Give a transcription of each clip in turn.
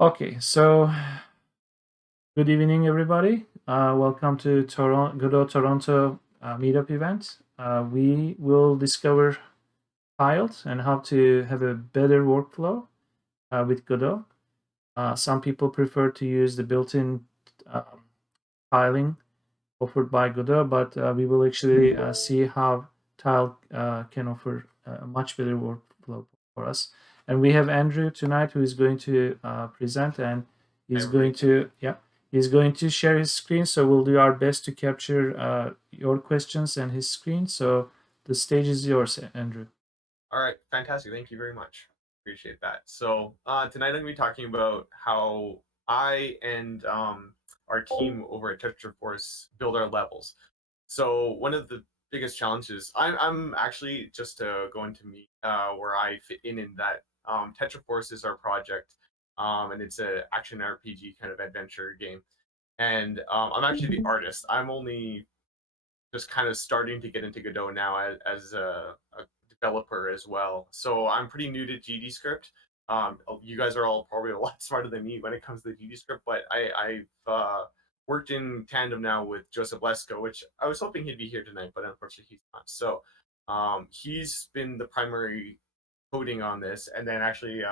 Okay, so good evening, everybody. Welcome to Godot Toronto meetup event. We will discover tiled and how to have a better workflow with Godot. Some people prefer to use the built-in um, tiling offered by Godot, but we will actually see how tile can offer a much better workflow for us. And we have Andrew tonight who is going to present, and he's Everybody. going to he's going to share his screen. So we'll do our best to capture your questions and his screen. So the stage is yours, Andrew. All right, fantastic. Thank you very much. Appreciate that. So tonight I'm going to be talking about how I and our team over at Tetraforce build our levels. So one of the biggest challenges, I'm actually just to go into me where I fit in that Tetraforce is our project, and it's a action RPG kind of adventure game. And I'm actually the artist. I'm only just kind of starting to get into Godot now as a developer as well. So I'm pretty new to GDScript. You guys are all probably a lot smarter than me when it comes to the GDScript, but I've worked in tandem now with Joseph Lesko, which I was hoping he'd be here tonight, but unfortunately he's not. So he's been the primary coding on this, and then actually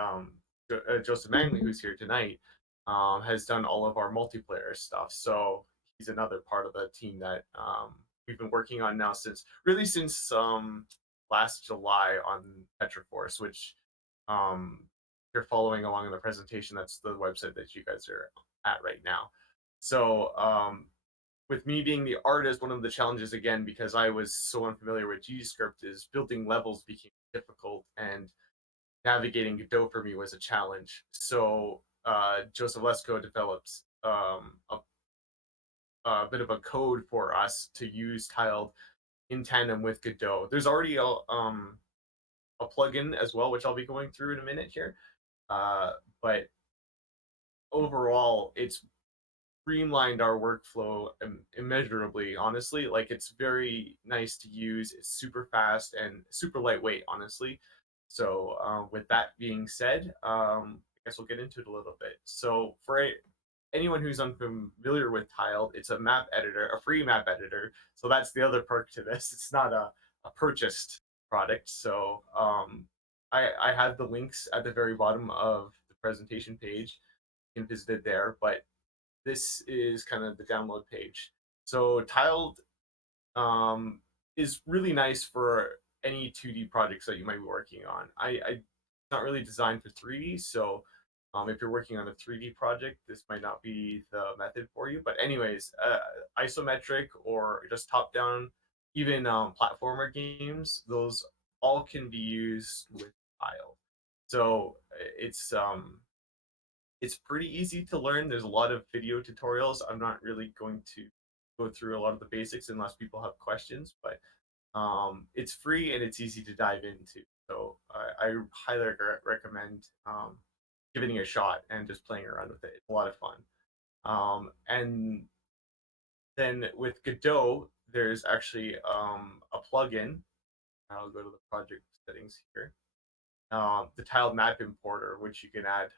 Joseph Mangley, who's here tonight, has done all of our multiplayer stuff. So he's another part of the team that we've been working on now since last July on Petroforce, which um, you're following along in the presentation. That's the website that you guys are at right now. So with me being the artist, one of the challenges again, because I was so unfamiliar with GScript, is building levels became difficult and navigating Godot for me was a challenge. So Joseph Lesko develops a bit of a code for us to use tiled in tandem with Godot. There's already a plugin as well, which I'll be going through in a minute here. But overall, it's streamlined our workflow immeasurably. Honestly, like it's very nice to use. It's super fast and super lightweight. Honestly. So with that being said, I guess we'll get into it a little bit. So for anyone who's unfamiliar with Tiled, it's a map editor, a free map editor. So that's the other perk to this. It's not a purchased product. So I have the links at the very bottom of the presentation page. You can visit it there. But this is kind of the download page. So Tiled um, is really nice for any 2D projects that you might be working on. It's not really designed for 3D, so if you're working on a 3D project, this might not be the method for you. But anyways, isometric or just top down, even platformer games, those all can be used with Tile. So it's pretty easy to learn. There's a lot of video tutorials. I'm not really going to go through a lot of the basics unless people have questions, but it's free and it's easy to dive into. So I highly recommend giving it a shot and just playing around with it. It's a lot of fun. And then with Godot, there's actually a plugin. I'll go to the project settings here. The tiled map importer, which you can add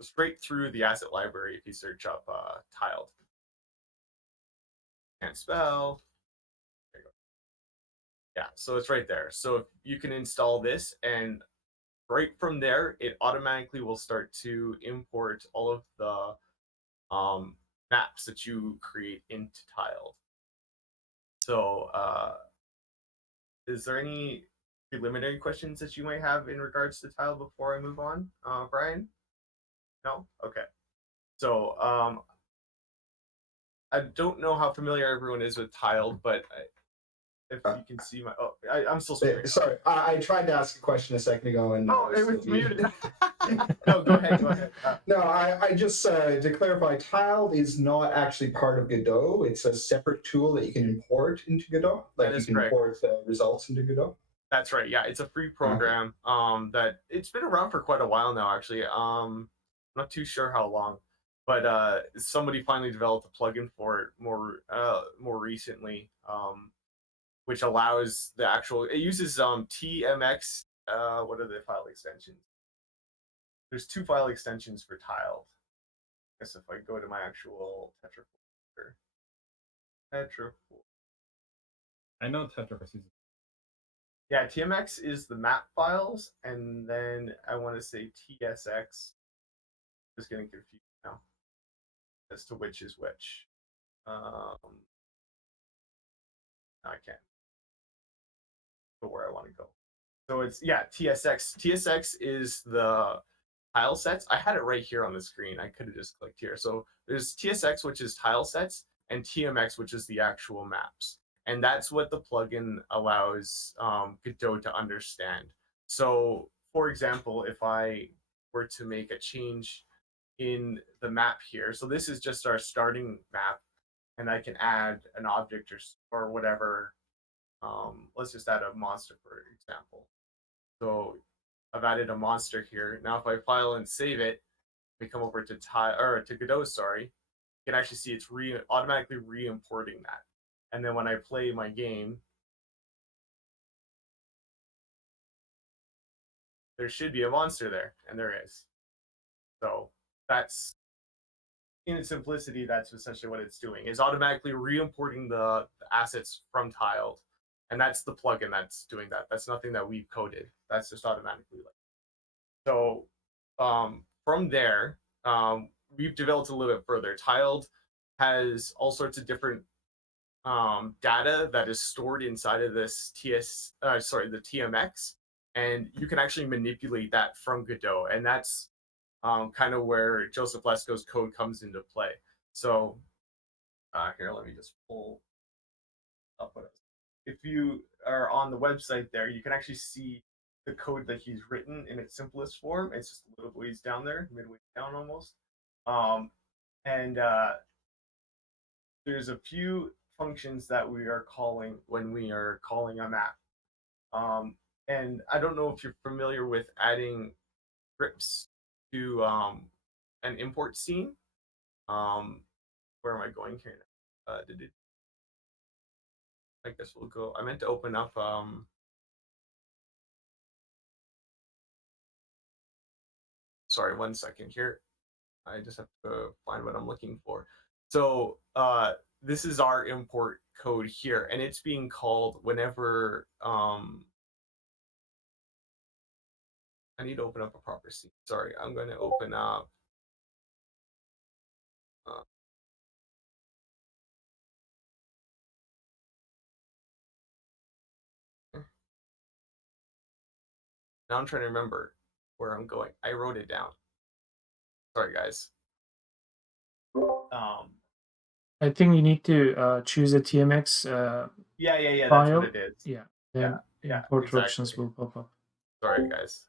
straight through the asset library if you search up tiled. Can't spell. There you go. Yeah, so it's right there. So you can install this, and right from there, it automatically will start to import all of the maps that you create into tiled. So, is there any preliminary questions that you might have in regards to tile before I move on, Brian? No? Okay. So, I don't know how familiar everyone is with tiled, but if Uh, you can see my, I'm still speaking. Sorry, I tried to ask a question a second ago, and Oh, it was muted. No, go ahead. Go ahead. No, I just to clarify, tiled is not actually part of Godot. It's a separate tool that you can import into Godot. That Like you is can correct. import results into Godot. That's right. Yeah, it's a free Okay. program. That it's been around for quite a while now. Actually, I'm not too sure how long, but somebody finally developed a plugin for it more recently. Which allows the actual. It uses TMX. What are the file extensions? there's 2 file extensions for tiled. I guess if I go to my actual Tetra folder, I know Tetra yeah, TMX is the map files, and then I want to say TSX. Just getting confused now as to which is which. No, I can't go where I want to go. So it's TSX. TSX is the tile sets. I had it right here on the screen. I could have just clicked here. So there's TSX, which is tile sets, and TMX, which is the actual maps. And that's what the plugin allows Godot to understand. So, for example, if I were to make a change in the map here, so this is just our starting map, and I can add an object or whatever. Let's just add a monster, for example. So I've added a monster here. Now, if I file and save it, we come over to to Godot, sorry, you can actually see it's automatically re-importing that. And then when I play my game, there should be a monster there, and there is. So that's, in its simplicity, that's essentially what it's doing, is automatically re-importing the assets from tiled. And that's the plugin that's doing that. That's nothing that we've coded. That's just automatically like. So from there, we've developed a little bit further. Tiled has all sorts of different data that is stored inside of this the TMX, and you can actually manipulate that from Godot, and that's kind of where Joseph Lesko's code comes into play. So here, let me just pull up what if you are on the website there, you can actually see the code that he's written in its simplest form. It's just a little ways down there, midway down almost. And there's a few functions that we are calling when we are calling a map. And I don't know if you're familiar with adding scripts to an import scene. Where am I going here? I guess we'll go. I meant to open up. Sorry, 1 second here. I just have to find what I'm looking for. So this is our import code here, and it's being called whenever I need to open up a proper scene. Sorry, I'm going to open up. Now I'm trying to remember where I'm going. I wrote it down. Sorry, guys. I think you need to choose a TMX Yeah. file. That's what it is. Yeah. Then Yeah, import exactly. options will pop up. Sorry, guys.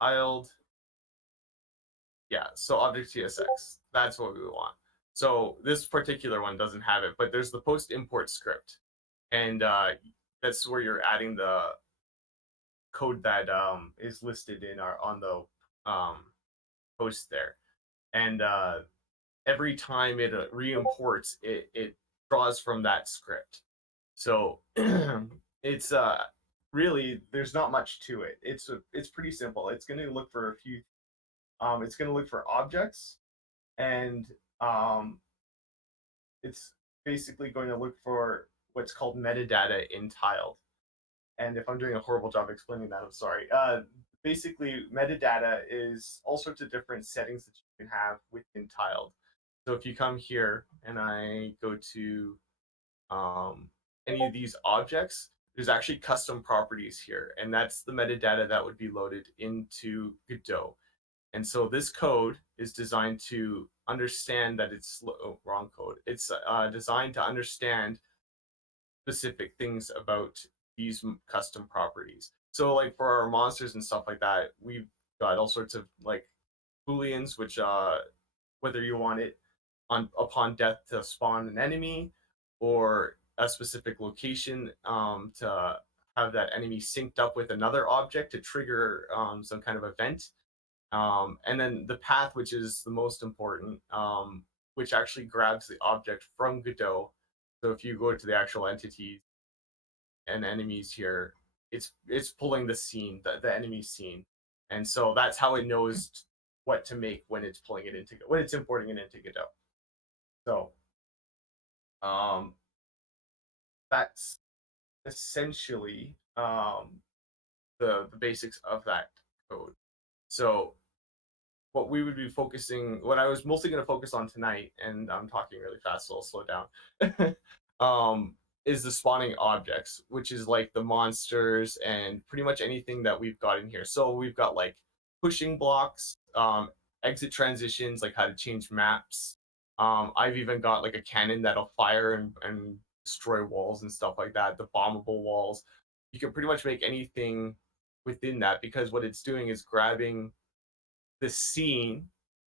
Tiled. Yeah, so object TSX. That's what we want. So this particular one doesn't have it, but there's the post import script, and that's where you're adding the code that is listed in on the post there. And every time it re-imports, it draws from that script. So it's really, there's not much to it. It's pretty simple. It's going to look for a few. It's going to look for objects, and it's basically going to look for what's called metadata in tiled. And if I'm doing a horrible job explaining that, I'm sorry. Basically, metadata is all sorts of different settings that you can have within tiled. So if you come here and I go to any of these objects, there's actually custom properties here, and that's the metadata that would be loaded into Godot. And so this code is designed to understand that wrong code. It's designed to understand specific things about these custom properties. So like for our monsters and stuff like that, we've got all sorts of like booleans, which whether you want it upon death to spawn an enemy, or a specific location to have that enemy synced up with another object to trigger some kind of event. And then the path, which is the most important, which actually grabs the object from Godot. So if you go to the actual entities and enemies here, it's pulling the scene, the enemy scene, and so that's how it knows what to make when it's pulling it into when it's importing it into Godot. So that's essentially the basics of that code. So what I was mostly going to focus on tonight, and I'm talking really fast, so I'll slow down, is the spawning objects, which is like the monsters and pretty much anything that we've got in here. So we've got like pushing blocks, exit transitions, like how to change maps. I've even got like a cannon that'll fire and destroy walls and stuff like that, the bombable walls. You can pretty much make anything within that, because what it's doing is grabbing the scene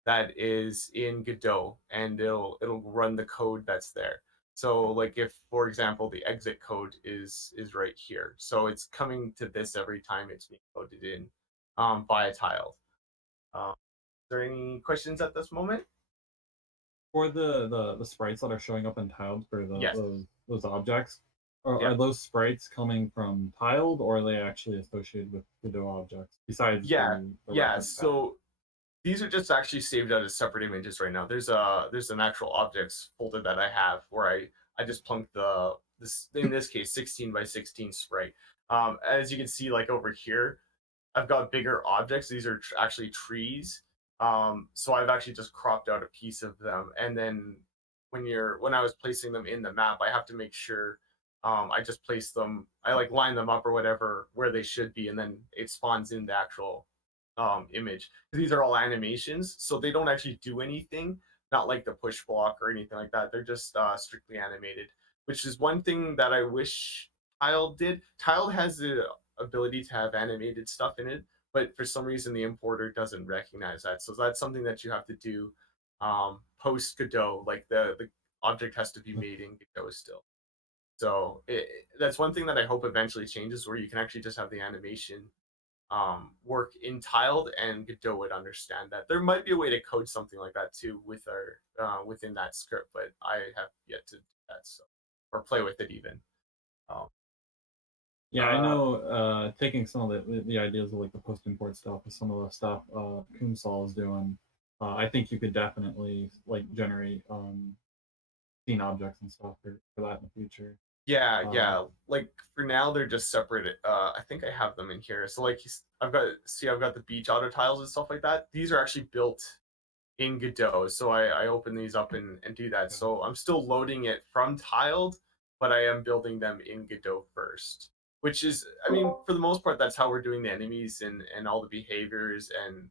that is in Godot, and it'll run the code that's there. So like if, for example, the exit code is right here, so it's coming to this every time it's being coded in by a tile. Is there any questions at this moment? For the sprites that are showing up in tiled for Yes. those objects, are, Yeah. are those sprites coming from tiled, or are they actually associated with Godot objects besides Yeah, the yeah. reference tab? So these are just actually saved out as separate images right now. There's an actual objects folder that I have where I just plunked this, in this case, 16 by 16 sprite. As you can see, like over here, I've got bigger objects. These are actually trees. So I've actually just cropped out a piece of them, and then when I was placing them in the map, I have to make sure I just place them. I like line them up or whatever where they should be, and then it spawns in the actual image. These are all animations, so they don't actually do anything. Not like the push block or anything like that. They're just strictly animated, which is one thing that I wish Tile did. Tile has the ability to have animated stuff in it, but for some reason the importer doesn't recognize that. So that's something that you have to do post Godot. Like the object has to be made in Godot still. So that's one thing that I hope eventually changes, where you can actually just have the animation work in tiled, and Godot would understand that. There might be a way to code something like that too with our within that script, but I have yet to do that, so, or play with it even. Um, Yeah, I know. Taking some of the ideas of like the post import stuff with some of the stuff Kumsal is doing, I think you could definitely like generate scene objects and stuff for that in the future. yeah. Like for now, they're just separate. I think I have them in here. So like I've got the beach auto tiles and stuff like that. These are actually built in Godot. So I open these up and do that. So I'm still loading it from tiled, but I am building them in Godot first. Which is, I mean, for the most part, that's how we're doing the enemies and all the behaviors and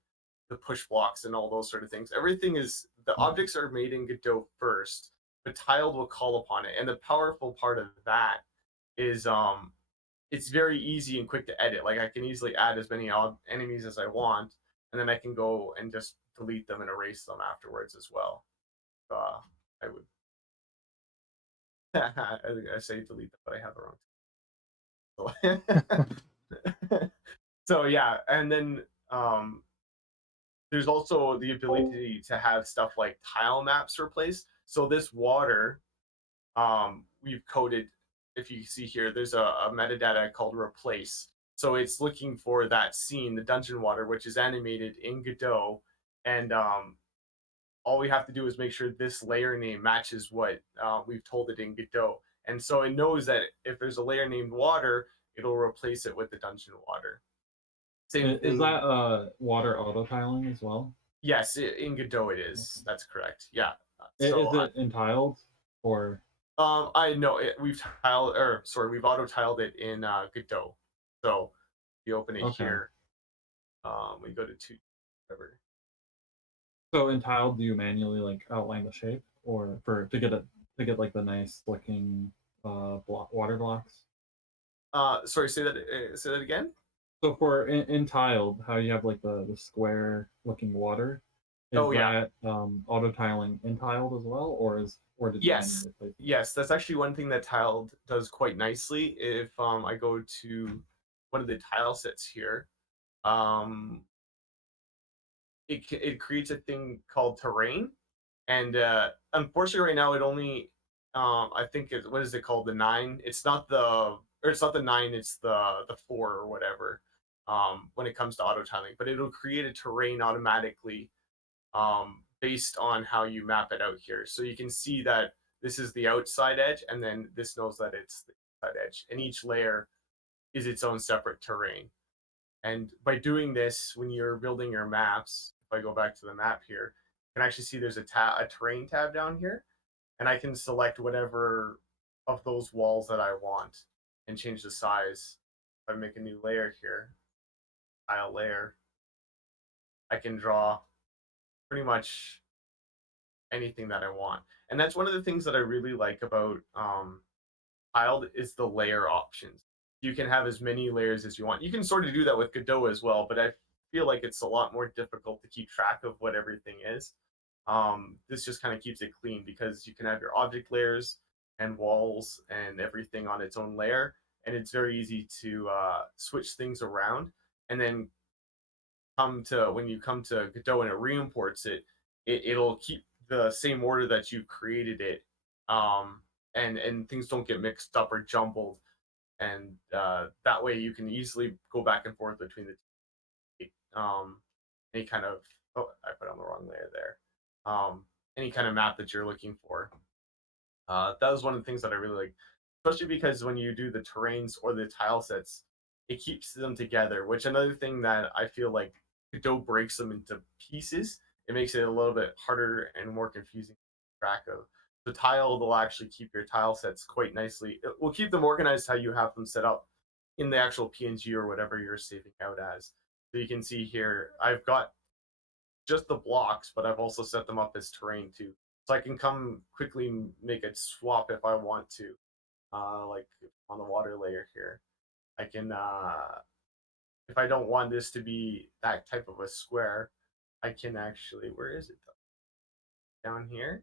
the push blocks and all those sort of things. Everything is, the objects are made in Godot first, but tiled will call upon it. And the powerful part of that is it's very easy and quick to edit. Like I can easily add as many enemies as I want, and then I can go and just delete them and erase them afterwards as well. I would. I say delete them, but I have the wrong. So yeah, and then there's also the ability to have stuff like tile maps replaced. So this water, we've coded. If you see here, there's a metadata called replace. So it's looking for that scene, the dungeon water, which is animated in Godot, and all we have to do is make sure this layer name matches what we've told it in Godot. And so it knows that if there's a layer named water, it'll replace it with the dungeon water. Same thing. Is that water auto tiling as well? Yes, in Godot it is. That's correct. Yeah. So is it in tiled or? I know we've tiled, or sorry, we've auto tiled it in Godot. So if you open it here, we go to two, whatever. So in tiled, do you manually like outline the shape, or to get like the nice looking water blocks? Sorry, say that again. So for in tiled, how you have like the square looking water, is that auto tiling in tiled as well, or did you yes, yes, that's actually one thing that tiled does quite nicely. If I go to one of the tile sets here, it creates a thing called terrain, and unfortunately right now it only I think what is it called, the 9? It's not the or it's not the 9, it's the 4 or whatever. When it comes to auto tiling, but it'll create a terrain automatically based on how you map it out here. So you can see that this is the outside edge, and then this knows that it's the inside edge, and each layer is its own separate terrain. And by doing this, when you're building your maps, if I go back to the map here, you can actually see there's a terrain tab down here, and I can select whatever of those walls that I want and change the size. If I make a new layer here, tile layer, I can draw pretty much anything that I want. And that's one of the things that I really like about tiled is the layer options. You can have as many layers as you want. You can sort of do that with Godot as well, but I feel like it's a lot more difficult to keep track of what everything is. This just kind of keeps it clean because you can have your object layers and walls and everything on its own layer, and it's very easy to switch things around. And then when you come to Godot and it re-imports it, it'll keep the same order that you created it, and things don't get mixed up or jumbled, and that way you can easily go back and forth between the any kind of I put on the wrong layer there, any kind of map that you're looking for. That was one of the things that I really like, especially because when you do the terrains or the tile sets, it keeps them together. Which another thing that I feel like Godot breaks them into pieces. It makes it a little bit harder and more confusing to keep track of. The tile will actually keep your tile sets quite nicely. It will keep them organized how you have them set up in the actual PNG or whatever you're saving out as. So you can see here, I've got just the blocks, but I've also set them up as terrain too. So I can come quickly make a swap if I want to, like on the water layer here. I can, if I don't want this to be that type of a square, I can actually, where is it though? Down here?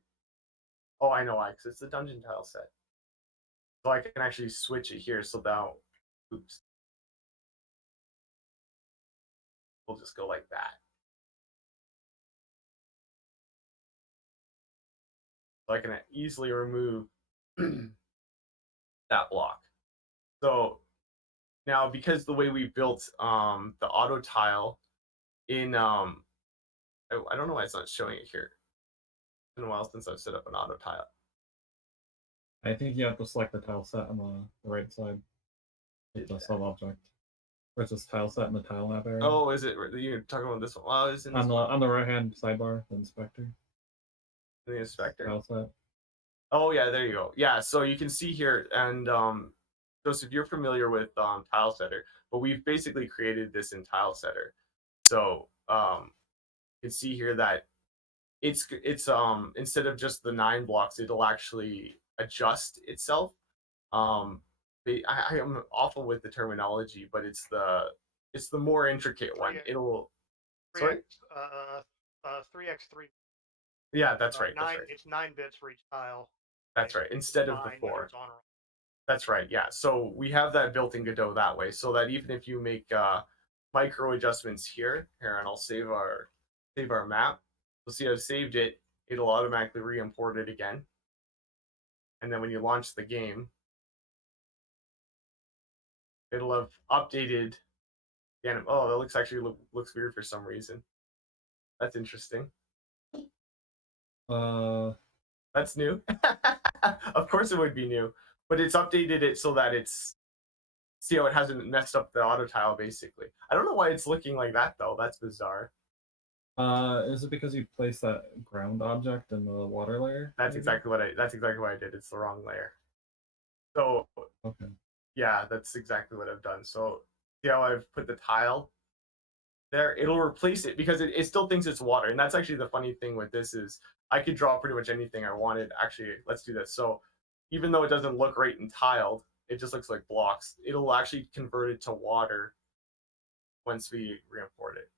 Oh, I know why, because it's the dungeon tile set. So I can actually switch it here so that, oops. We'll just go like that. So I can easily remove that block. So now, because the way we built the auto tile in I don't know why it's not showing it here. It's been a while since I've set up an auto tile. I think you have to select the tile set on the right side. The sub object. Where it says tile set in the tile map area. Oh, is it? You're talking about this one? Oh, it's in this on the right hand sidebar, the inspector. The inspector. Tile set. Oh yeah, there you go. Yeah, so you can see here, and Joseph, you're familiar with Tile Setter, but we've basically created this in Tile Setter. So you can see here that it's instead of just the 9 blocks, it'll actually adjust itself. I am awful with the terminology, but it's the more intricate one. It'll 3x3. Yeah, that's right. Nine. That's right. It's 9 bits for each tile. That's right. Instead of the 4. It's on or off. That's right. Yeah. So we have that built in Godot that way, so that even if you make micro adjustments here, and I'll save our map. You'll see I've saved it. It'll automatically re-import it again, and then when you launch the game, it'll have updated. Oh, that looks actually looks weird for some reason. That's interesting. That's new. Of course it would be new, but it's updated it so that it's, see how it hasn't messed up the auto tile basically. I don't know why it's looking like that though. That's bizarre. Is it because you placed that ground object in the water layer? That's exactly what I did. It's the wrong layer. So okay. Yeah, that's exactly what I've done. So see how I've put the tile there? It'll replace it because it still thinks it's water. And that's actually the funny thing with this is I could draw pretty much anything I wanted. Actually, let's do this. So even though it doesn't look right and tiled, it just looks like blocks. It'll actually convert it to water once we re-import it.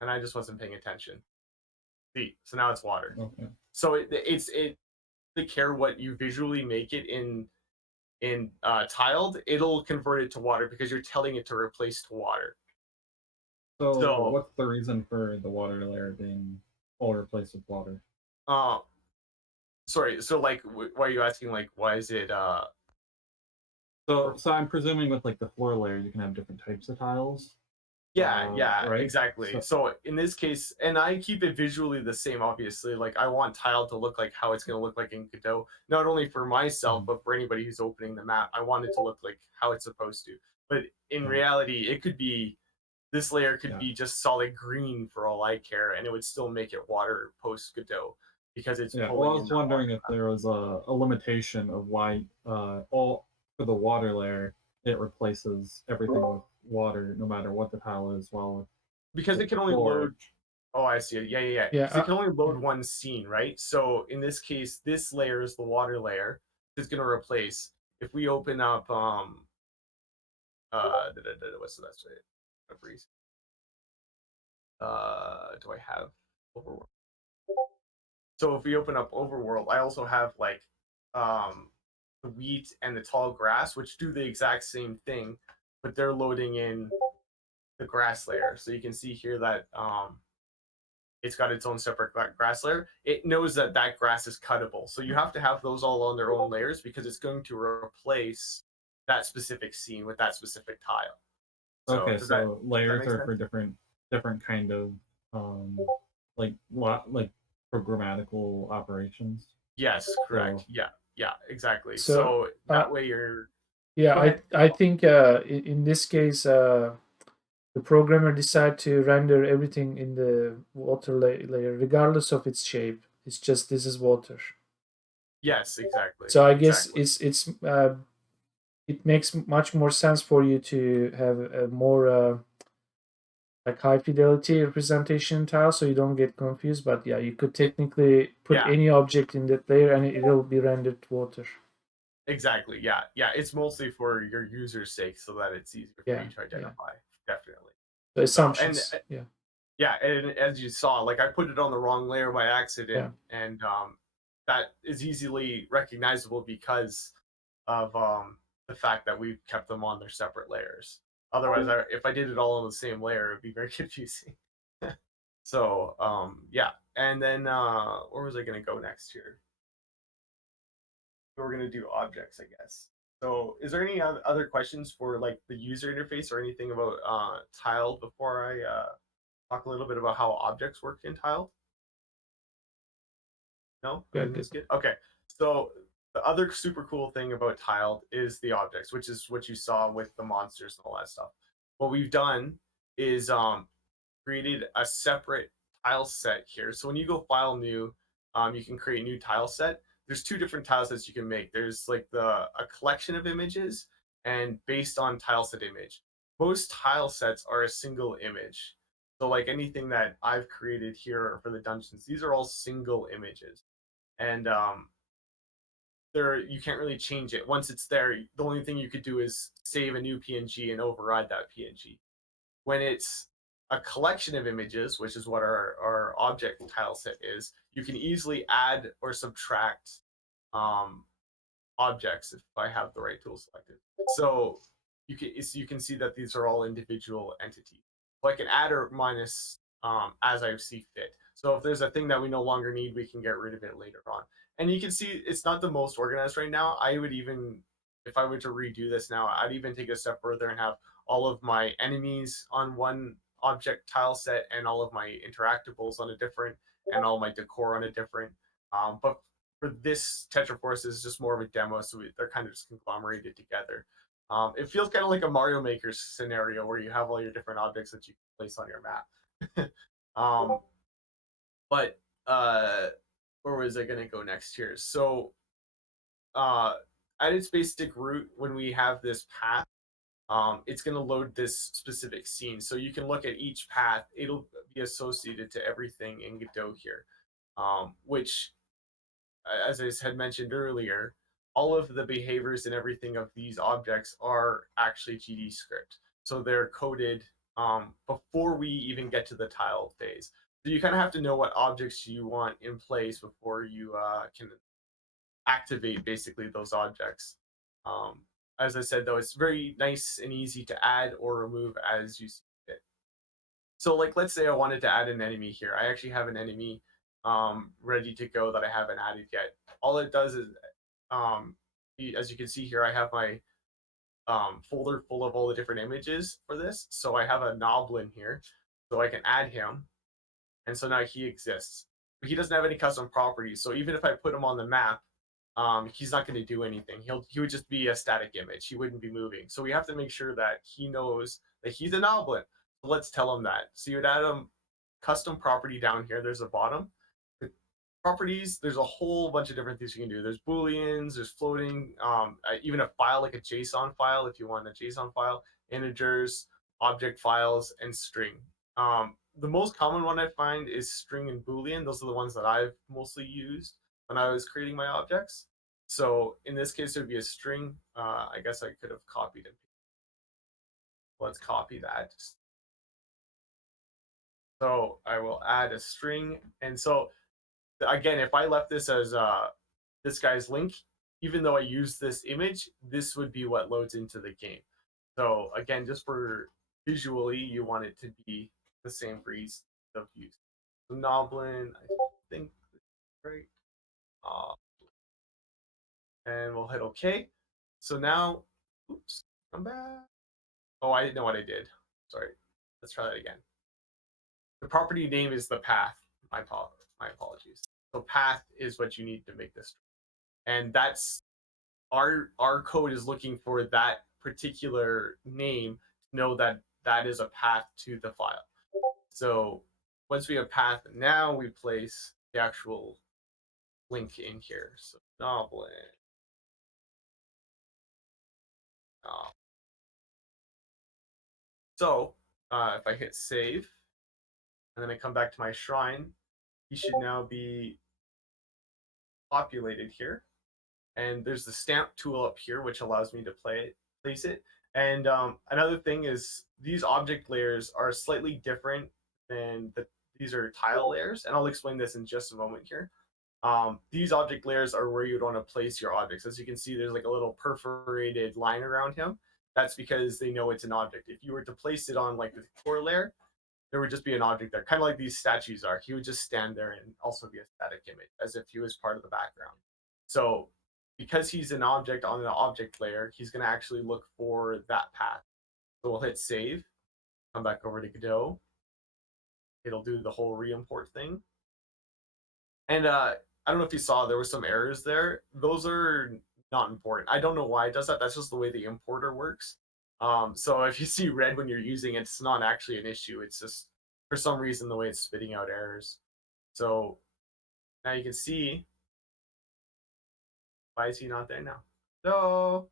And I just wasn't paying attention. See, so now it's water. Okay. So it doesn't care what you visually make it in tiled, it'll convert it to water because you're telling it to replace to water. So what's the reason for the water layer being all replaced with water? Sorry. So like, why are you asking? Like, why is it? So I'm presuming with like the floor layer, you can have different types of tiles. Yeah, Right. exactly. So in this case, and I keep it visually the same, obviously. Like I want tile to look like how it's going to look like in Godot, not only for myself, Mhm. but for anybody who's opening the map. I want it to look like how it's supposed to. But in Yeah. reality, it could be this layer could Yeah. be just solid green for all I care, and it would still make it water post Godot because it's Yeah. Well, pulling I in was that water. wondering if there was a limitation of why all for the water layer it replaces everything with water, no matter what the tile is. While Because with it the can only floor, load. Oh, I see it. Yeah. Yeah. Because it can only load yeah. one scene, right? So in this case, this layer is the water layer. It's going to replace. If we open up, what's the best way? A breeze. Do I have overworld? So if we open up overworld, I also have like, the wheat and the tall grass, which do the exact same thing, but they're loading in the grass layer. So you can see here that it's got its own separate grass layer. It knows that that grass is cuttable. So you have to have those all on their own layers because it's going to replace that specific scene with that specific tile. So okay, so does that layers make are sense? for different kind of um like programmatical operations. Yes, correct. So Yeah, exactly. So So that way you're yeah, go ahead. I think in this case the programmer decide to render everything in the water layer regardless of its shape. It's just this is water. Yes, exactly. So I guess Exactly. it's it makes much more sense for you to have a more like high fidelity representation tile so you don't get confused. But yeah, you could technically put Yeah, any object in that layer and it'll be rendered water. exactly. Yeah. It's mostly for your user's sake so that it's easier for Yeah, you to yeah. identify. Definitely. So So and assumptions. Yeah, yeah, and as you saw, like I put it on the wrong layer by yeah. accident, and that is easily recognizable because of the fact that we've kept them on their separate layers. Otherwise, if I did it all on the same layer, it'd be very confusing. So yeah, and then where was I going to go next here? We're going to do objects, I guess. So, is there any other questions for like the user interface or anything about Tiled before I talk a little bit about how objects work in Tiled? No, Yeah, everything's good. good. Okay, so the other super cool thing about Tiled is the objects, which is what you saw with the monsters and all that stuff. What we've done is created a separate tile set here. So when you go file new, you can create a new tile set. There's two different tile sets you can make. There's like a collection of images and based on tile set image. Most tile sets are a single image. So like anything that I've created here for the dungeons, these are all single images. And there you can't really change it. Once it's there, the only thing you could do is save a new PNG and override that PNG. When it's a collection of images, which is what our object tile set is, you can easily add or subtract um, objects if I have the right tool selected. So you can see that these are all individual entities. So I can add or minus as I see fit. So if there's a thing that we no longer need, we can get rid of it later on. And you can see it's not the most organized right now. I would even, if I were to redo this now, I'd even take it a step further and have all of my enemies on one object tile set and all of my interactables on a different and all my decor on a different. But for this Tetraforce is just more of a demo, so they're kind of just conglomerated together. It feels kind of like a Mario Maker scenario where you have all your different objects that you can place on your map. um, but where was I going to go next here? So at its basic root, when we have this path, it's going to load this specific scene. So you can look at each path; it'll be associated to everything in Godot here, which as I had mentioned earlier, all of the behaviors and everything of these objects are actually GD script. So they're coded before we even get to the tile phase. So you kind of have to know what objects you want in place before you can activate basically those objects. Um, as I said, though, it's very nice and easy to add or remove as you see fit. So, like, let's say I wanted to add an enemy here. I actually have an enemy ready to go that I haven't added yet. All it does is, as you can see here, I have my folder full of all the different images for this. So I have a Noblin here, so I can add him, and so now he exists. But he doesn't have any custom properties, so even if I put him on the map, he's not going to do anything. He would just be a static image. He wouldn't be moving. So we have to make sure that he knows that he's a Noblin. So let's tell him that. So you would add a custom property down here. There's a bottom. The properties, there's a whole bunch of different things you can do. There's booleans, there's floating, even a file like a JSON file if you want a JSON file, integers, object files, and string. The most common one I find is string and boolean. Those are the ones that I've mostly used when I was creating my objects. So in this case, it would be a string. I guess I could have copied it. Let's copy that. So I will add a string. And so again, if I left this as this guy's link, even though I use this image, this would be what loads into the game. So again, just for visually, you want it to be the same for ease of use. So Noblin, I think, right? And we'll hit OK. So now, oops, come back. Oh, I didn't know what I did. Sorry. Let's try that again. The property name is the path. My apologies. So path is what you need to make this. And that's our code is looking for that particular name to know that that is a path to the file. So once we have path, now we place the actual link in here. So Noblin. So if I hit save, and then I come back to my shrine, he should now be populated here. And there's the stamp tool up here, which allows me to place it. And another thing is these object layers are slightly different than these are tile layers. And I'll explain this in just a moment here. These object layers are where you'd want to place your objects. As you can see, there's like a little perforated line around him. That's because they know it's an object. If you were to place it on like the core layer, there would just be an object there, kind of like these statues are. He would just stand there and also be a static image, as if he was part of the background. So because he's an object on the object layer, he's going to actually look for that path. So we'll hit save, come back over to Godot. It'll do the whole re-import thing. And I don't know if you saw, there were some errors there. Those are not important. I don't know why it does that. That's just the way the importer works. So if you see red when you're using it, it's not actually an issue. It's just for some reason the way it's spitting out errors. So now you can see, why is he not there now? So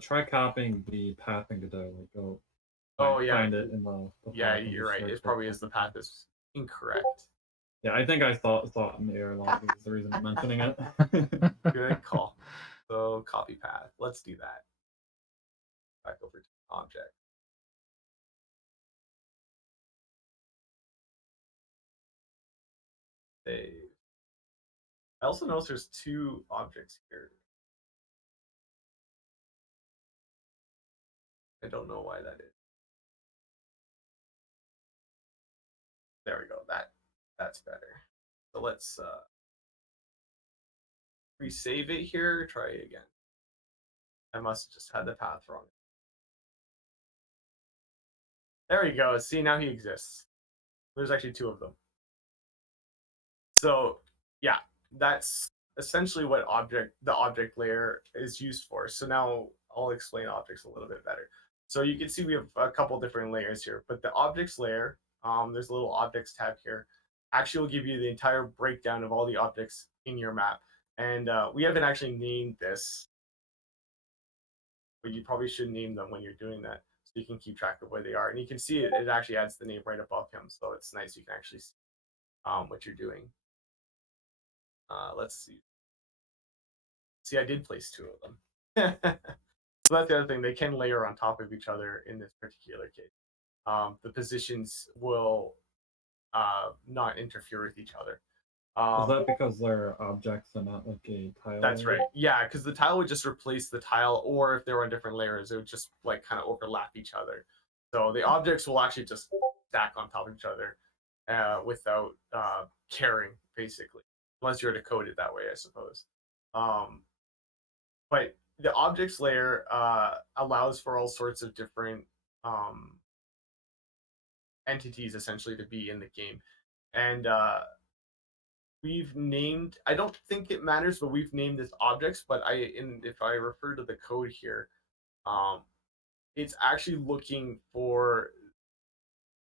try copying the path in Godot. Like go find it in the yeah, you're right. It probably is the path is incorrect. Yeah, I think I thought in the error log is the reason I'm mentioning it. Good call. So copy path. Let's do that. Back over to object. Save. I also notice there's two objects here. I don't know why that is. There we go. That's better. So let's resave it here. Try it again. I must have just had the path wrong. There we go. See, now he exists. There's actually two of them. So yeah, that's essentially what the object layer is used for. So now I'll explain objects a little bit better. So you can see we have a couple different layers here, but the objects layer, there's a little objects tab here, actually will give you the entire breakdown of all the objects in your map. And we haven't actually named this, but you probably should name them when you're doing that, so you can keep track of where they are. And you can see it actually adds the name right above him, so it's nice. You can actually see what you're doing. Let's see. See, I did place two of them. So that's the other thing. They can layer on top of each other in this particular case. The positions will not interfere with each other. Is that because they're objects and not like a tile? That's right. Yeah, because the tile would just replace the tile, or if they were on different layers, it would just like kind of overlap each other. So the objects will actually just stack on top of each other without caring, basically, unless you were to code it that way, I suppose. But the objects layer allows for all sorts of different entities essentially to be in the game, and we've named. I don't think it matters, but we've named this objects. But if I refer to the code here, um, it's actually looking for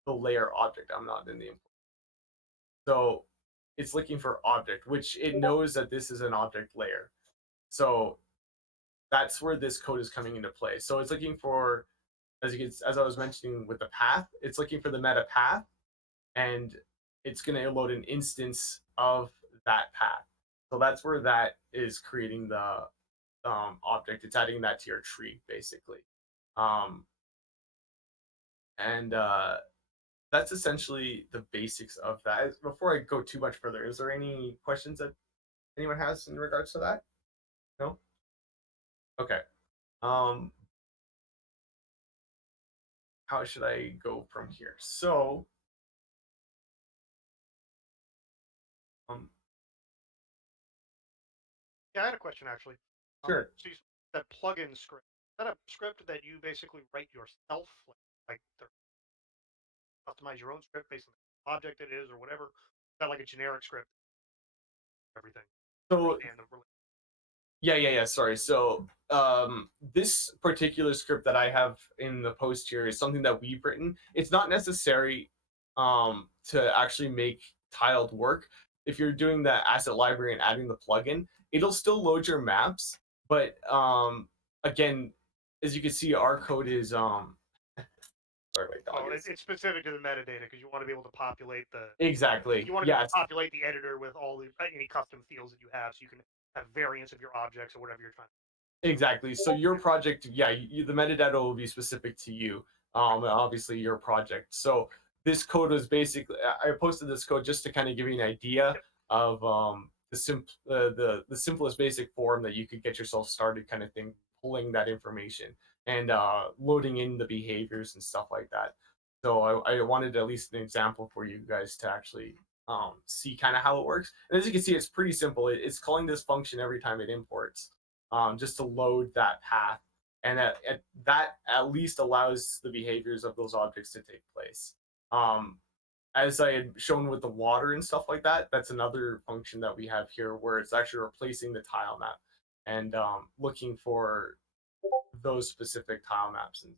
the layer object. I'm not in the import. So it's looking for object, which it knows that this is an object layer. So that's where this code is coming into play. So it's looking for, as I was mentioning with the path, it's looking for the meta path, and it's going to load an instance of that path. So that's where that is creating the object. It's adding that to your tree basically, and that's essentially the basics of that. Before I go too much further, is there any questions that anyone has in regards to that? No. Okay. Um, how should I go from here? So, um, Yeah, I had a question actually. sure. So you, that plugin script, is that a script that you basically write yourself, like customize your own script based on the object it is or whatever? Is that like a generic script? Everything. So Understand the yeah. Sorry. So this particular script that I have in the post here is something that we've written. It's not necessary to actually make tiled work. If you're doing the asset library and adding the plugin, it'll still load your maps. But again, as you can see, our code is sorry, my dog Well, is it's specific to the metadata because you want to be able to populate the exactly. you want to be able Yes, to populate the editor with all the any custom fields that you have, so you can have variants of your objects or whatever you're trying. exactly. So your project, yeah, the metadata will be specific to you. Obviously your project. So this code was basically, I posted this code just to kind of give you an idea of the simplest basic form that you could get yourself started, kind of thing, pulling that information and loading in the behaviors and stuff like that. So I wanted at least an example for you guys to actually see kind of how it works. And as you can see, it's pretty simple. It's calling this function every time it imports, just to load that path. And that at least allows the behaviors of those objects to take place. As I had shown with the water and stuff like that, that's another function that we have here where it's actually replacing the tile map and looking for those specific tile maps. And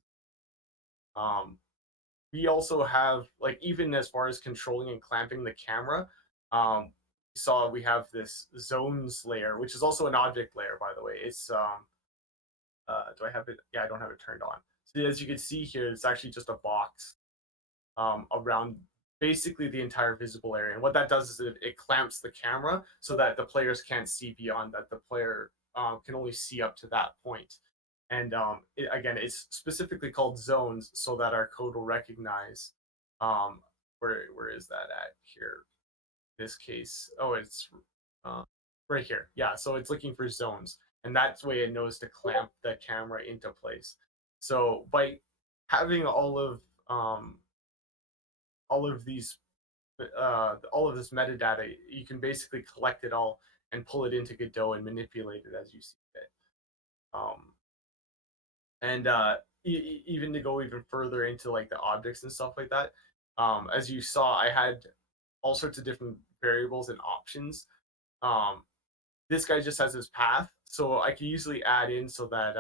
we also have, like, even as far as controlling and clamping the camera, you saw we have this zones layer, which is also an object layer, by the way. It's do I have it? Yeah, I don't have it turned on. So as you can see here, it's actually just a box around basically the entire visible area. And what that does is it clamps the camera so that the players can't see beyond that. The player can only see up to that point. And again, it's specifically called zones so that our code will recognize where is that at here? In this case, oh, it's uh, right here. Yeah, so it's looking for zones, and that's the way it knows to clamp the camera into place. So by having all of these all of this metadata, you can basically collect it all and pull it into Godot and manipulate it as you see fit. And even to go even further into like the objects and stuff like that, as you saw, I had all sorts of different variables and options. This guy just has his path, so I can easily add in so that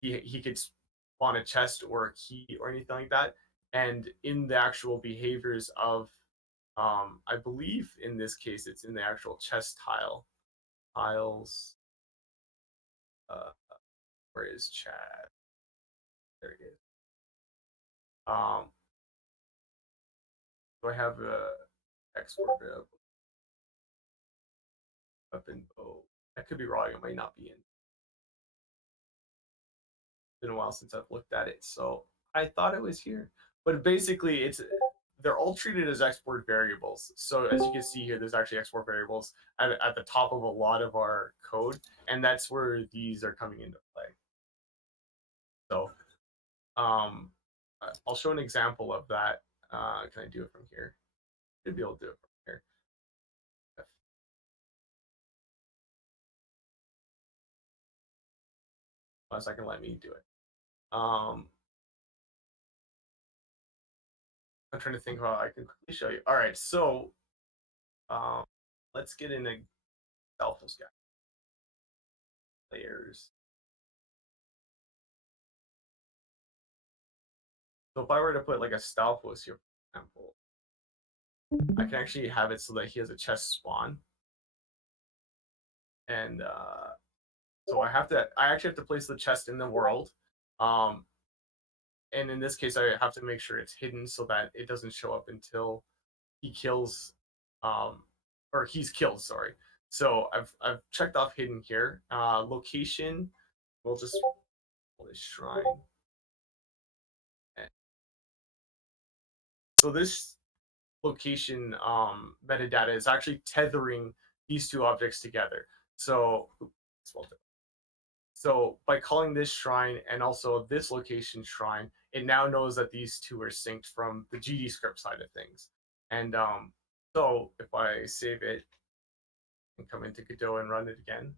he could spawn a chest or a key or anything like that. And in the actual behaviors of, I believe in this case it's in the actual chest tiles. Uh, where is Chad? There he is. Do I have a export weapon? Oh, I could be wrong. It might not be in. It's been a while since I've looked at it, so I thought it was here. But basically, they're all treated as export variables. So as you can see here, there's actually export variables at the top of a lot of our code, and that's where these are coming into play. So I'll show an example of that. Can I do it from here? Should be able to do it from here. 1 second, let me do it. I'm trying to think how I can quickly show you. All right, so let's get into Alpha Sky layers. So if I were to put like a style post here, for example, I can actually have it so that he has a chest spawn. And so I actually have to place the chest in the world. And in this case, I have to make sure it's hidden so that it doesn't show up until he kills, or he's killed, sorry. So I've checked off hidden here. Location, we'll just call this shrine. So this location metadata is actually tethering these two objects together. So by calling this shrine and also this location shrine, it now knows that these two are synced from the GD script side of things. And so if I save it and come into Godot and run it again,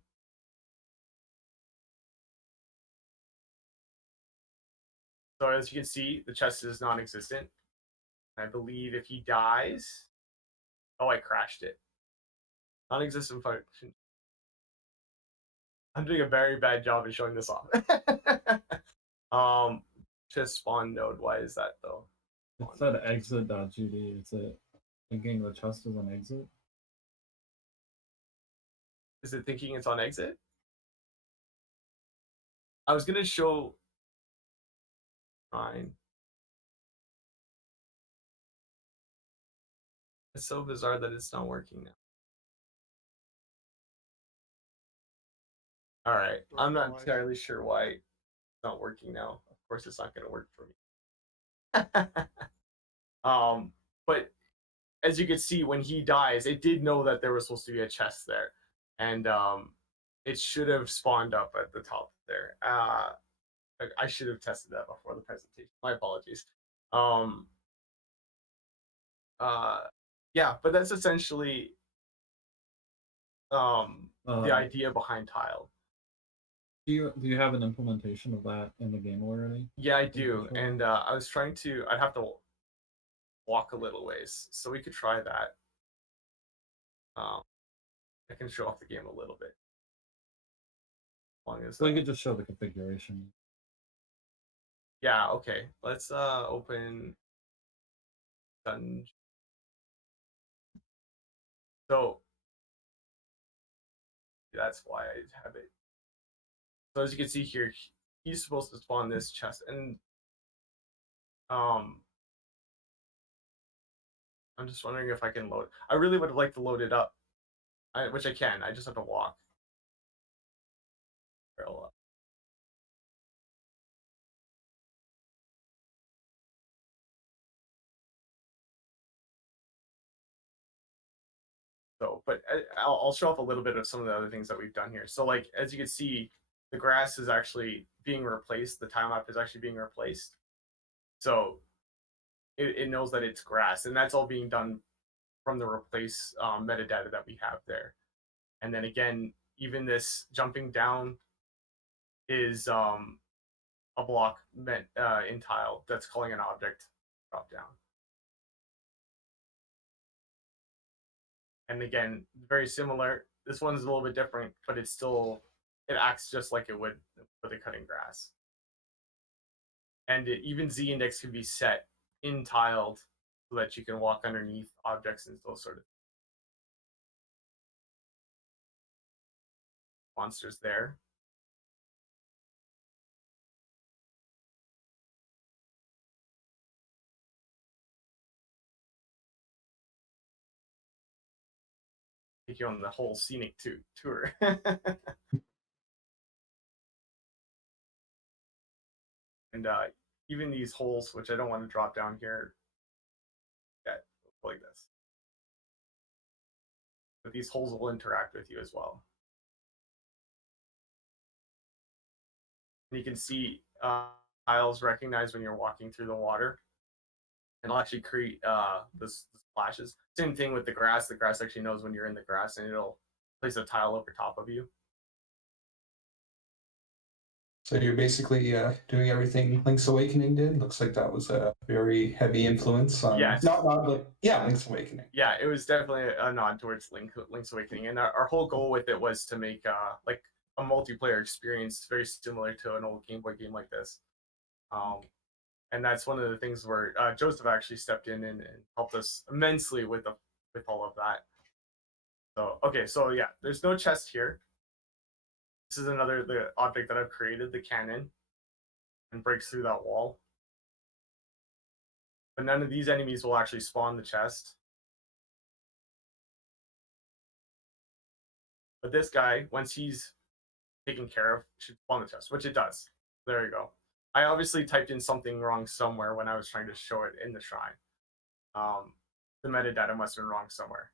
so as you can see, the chest is non-existent. I believe if he dies, oh, I crashed it. Non-existent function. I'm doing a very bad job of showing this off. Just spawn node. Why is that though? It said exit.gd. Is it thinking the chest is an exit? Is it thinking it's on exit? I was gonna show. Fine. It's so bizarre that it's not working now. All right, I'm not entirely sure why it's not working now. Of course, it's not gonna work for me. But as you can see, when he dies, it did know that there was supposed to be a chest there, and it should have spawned up at the top there. I should have tested that before the presentation. My apologies. Yeah, but that's essentially the idea behind tile. Do you have an implementation of that in the game already? Yeah, I do, and I was trying to. I'd have to walk a little ways, so we could try that. I can show off the game a little bit. As long as we could just show the configuration. Yeah, okay. Let's open dungeon. So that's why I have it. So as you can see here, he's supposed to spawn this chest, and I'm just wondering if I can load. I really would like to load it up, which I can. I just have to walk. So, but I'll show off a little bit of some of the other things that we've done here. So, like as you can see, the grass is actually being replaced. The tile map is actually being replaced. So it knows that it's grass, and that's all being done from the replace metadata that we have there. And then again, even this jumping down is a block meant in tile that's calling an object drop down. And again, very similar. This one's a little bit different, but it acts just like it would with a cutting grass. And even Z index can be set in tiled so that you can walk underneath objects and those sort of monsters there. Take you on the whole scenic tour. And even these holes, which I don't want to drop down here, like this. But these holes will interact with you as well. And you can see tiles recognize when you're walking through the water. And it'll actually create the splashes. Same thing with the grass. The grass actually knows when you're in the grass, and it'll place a tile over top of you. So you're basically doing everything Link's Awakening did. Looks like that was a very heavy influence on. Yes. Not like Link's Awakening. Yeah, it was definitely a nod towards Link's Awakening, and our whole goal with it was to make like a multiplayer experience very similar to an old Game Boy game like this. And that's one of the things where Joseph actually stepped in and helped us immensely with all of that. So okay, so yeah, there's no chest here. This is the object that I've created, the cannon, and breaks through that wall. But none of these enemies will actually spawn the chest. But this guy, once he's taken care of, should spawn the chest, which it does. There you go. I obviously typed in something wrong somewhere when I was trying to show it in the shrine. The metadata must have been wrong somewhere.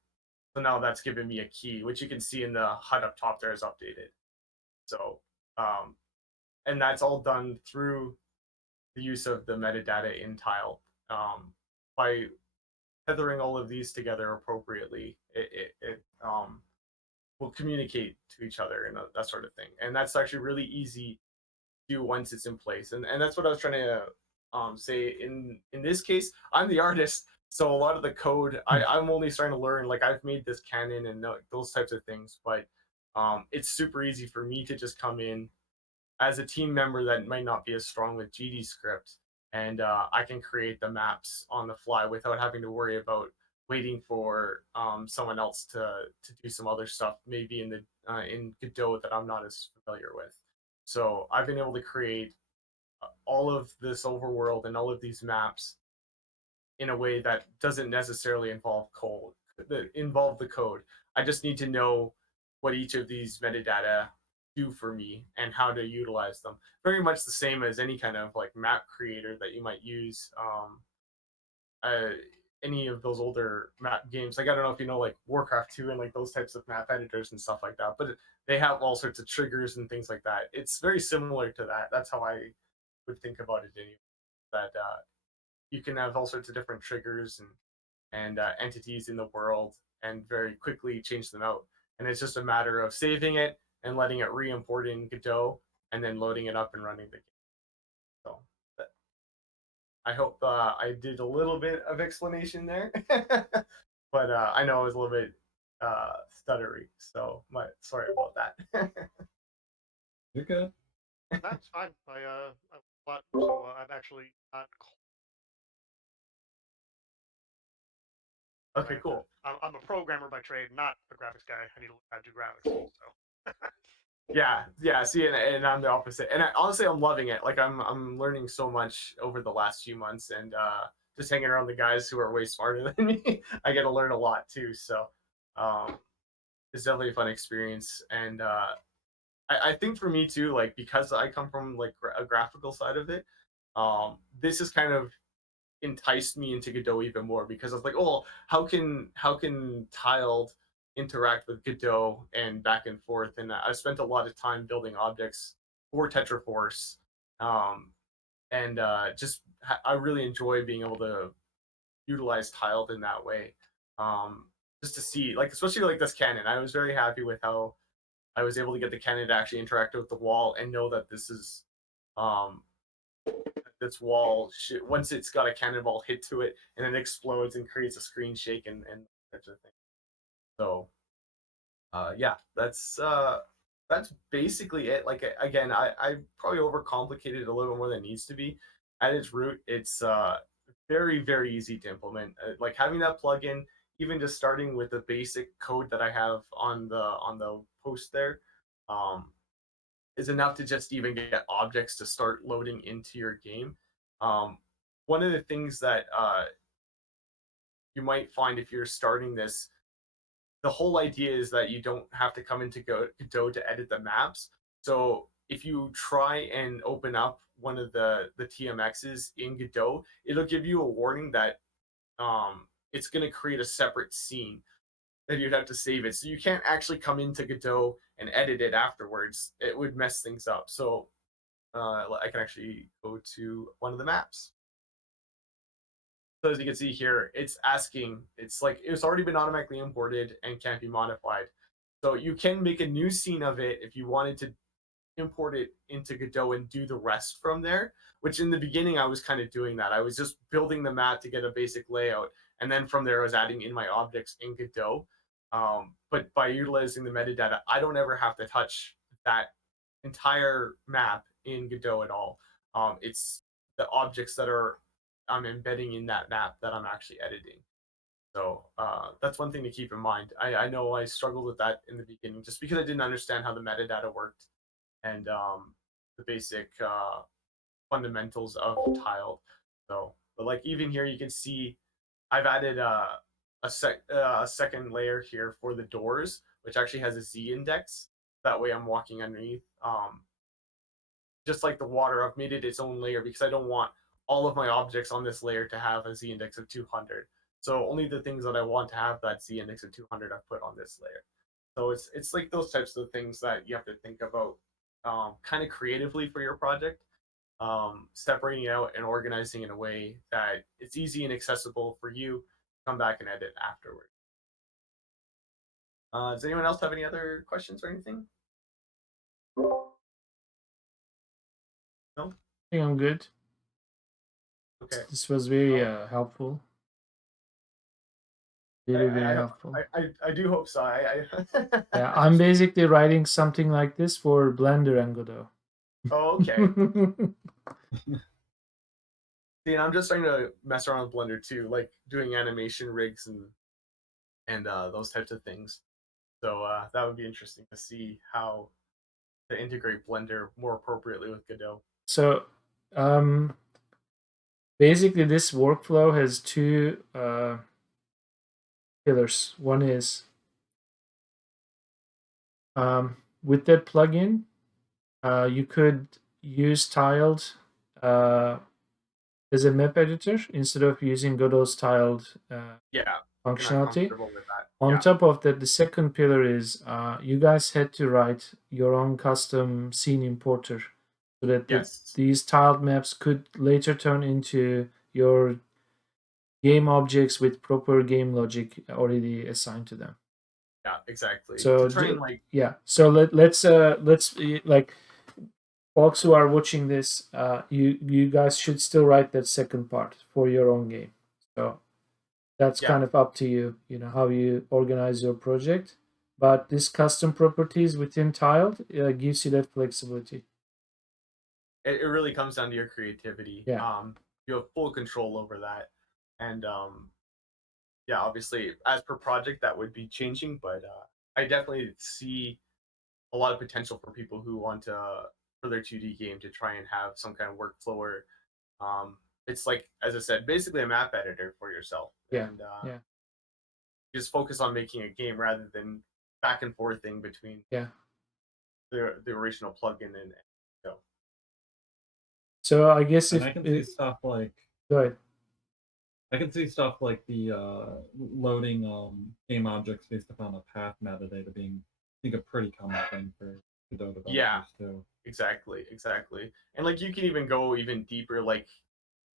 So now that's given me a key, which you can see in the HUD up top there is updated. So, and that's all done through the use of the metadata in Tile. By tethering all of these together appropriately, it will communicate to each other and that sort of thing. And that's actually really easy to do once it's in place. And that's what I was trying to say in this case. I'm the artist, so a lot of the code I'm only starting to learn. Like I've made this canon and those types of things, but it's super easy for me to just come in as a team member that might not be as strong with GD script, and I can create the maps on the fly without having to worry about waiting for someone else to do some other stuff, maybe in Godot that I'm not as familiar with. So I've been able to create all of this overworld and all of these maps in a way that doesn't necessarily involve the code. I just need to know what each of these metadata do for me and how to utilize them. Very much the same as any kind of like map creator that you might use. Any of those older map games, like I don't know if you know like Warcraft 2 and like those types of map editors and stuff like that, but they have all sorts of triggers and things like that. It's very similar to that. That's how I would think about it anyway. That you can have all sorts of different triggers and entities in the world and very quickly change them out. And it's just a matter of saving it and letting it re-import in Godot and then loading it up and running the game. So I hope I did a little bit of explanation there, but I know I was a little bit stuttery, so sorry about that. You're good. That's fine. I've actually not. Okay, cool. I'm a programmer by trade, not a graphics guy. I need to do graphics. So. Yeah. See, and I'm the opposite. And honestly, I'm loving it. Like I'm learning so much over the last few months, and just hanging around the guys who are way smarter than me, I get to learn a lot too. So it's definitely a fun experience. And I think for me too, like because I come from like a graphical side of it, this is kind of enticed me into Godot even more because I was like, oh, how can tiled interact with Godot and back and forth? And I spent a lot of time building objects for Tetraforce, and I really enjoy being able to utilize tiled in that way. Just to see, like, especially like this cannon, I was very happy with how I was able to get the cannon to actually interact with the wall and know that this is this wall once it's got a cannonball hit to it and it explodes and creates a screen shake and such a thing. So yeah, that's basically it. Like again, I probably overcomplicated it a little more than it needs to be. At its root, it's very very easy to implement. Like having that plugin, even just starting with the basic code that I have on the post there, is enough to just even get objects to start loading into your game. One of the things that you might find if you're starting this, the whole idea is that you don't have to come into Godot to edit the maps. So if you try and open up one of the TMXs in Godot, it'll give you a warning that it's going to create a separate scene that you'd have to save it. So you can't actually come into Godot and edit it afterwards. It would mess things up. So I can actually go to one of the maps. So as you can see here, it's asking, it's like it's already been automatically imported and can't be modified. So you can make a new scene of it if you wanted to import it into Godot and do the rest from there. Which in the beginning I was kind of doing that. I was just building the map to get a basic layout, and then from there I was adding in my objects in Godot. But by utilizing the metadata, I don't ever have to touch that entire map in Godot at all. It's the objects that I'm embedding in that map that I'm actually editing. So that's one thing to keep in mind. I know I struggled with that in the beginning just because I didn't understand how the metadata worked and the basic fundamentals of tiled. So, but like even here, you can see I've added a second layer here for the doors, which actually has a Z index. That way, I'm walking underneath. Just like the water, I've made it its own layer because I don't want all of my objects on this layer to have a Z index of 200. So only the things that I want to have that Z index of 200 I've put on this layer. So it's like those types of things that you have to think about kind of creatively for your project, separating out and organizing in a way that it's easy and accessible for you to come back and edit afterward. Does anyone else have any other questions or anything? No? I think I'm good. Okay. This was very helpful. Very helpful. I do hope so. Yeah, I'm basically writing something like this for Blender and Godot. Oh, okay. See, and I'm just starting to mess around with Blender too, like doing animation rigs and those types of things. So that would be interesting to see how to integrate Blender more appropriately with Godot. So basically this workflow has two pillars. One is with that plugin, you could use tiled as a map editor instead of using Godot's tiled functionality. On top of that, the second pillar is you guys had to write your own custom scene importer so that these tiled maps could later turn into your game objects with proper game logic already assigned to them. Yeah, exactly. So so let's like folks who are watching this, you guys should still write that second part for your own game. So that's kind of up to you, how you organize your project. But this custom properties within tiled gives you that flexibility. It really comes down to your creativity. Yeah. You have full control over that, and obviously, as per project, that would be changing. But I definitely see a lot of potential for people who want to for their 2D game to try and have some kind of workflow where it's like, as I said, basically a map editor for yourself. Yeah. And just focus on making a game rather than back and forthing between the original plugin and Go. So I guess I can see stuff like go ahead. I can see stuff like the loading game objects based upon a path metadata being, I think, a pretty common thing for Godot developers too. Exactly. And like you can even go even deeper, like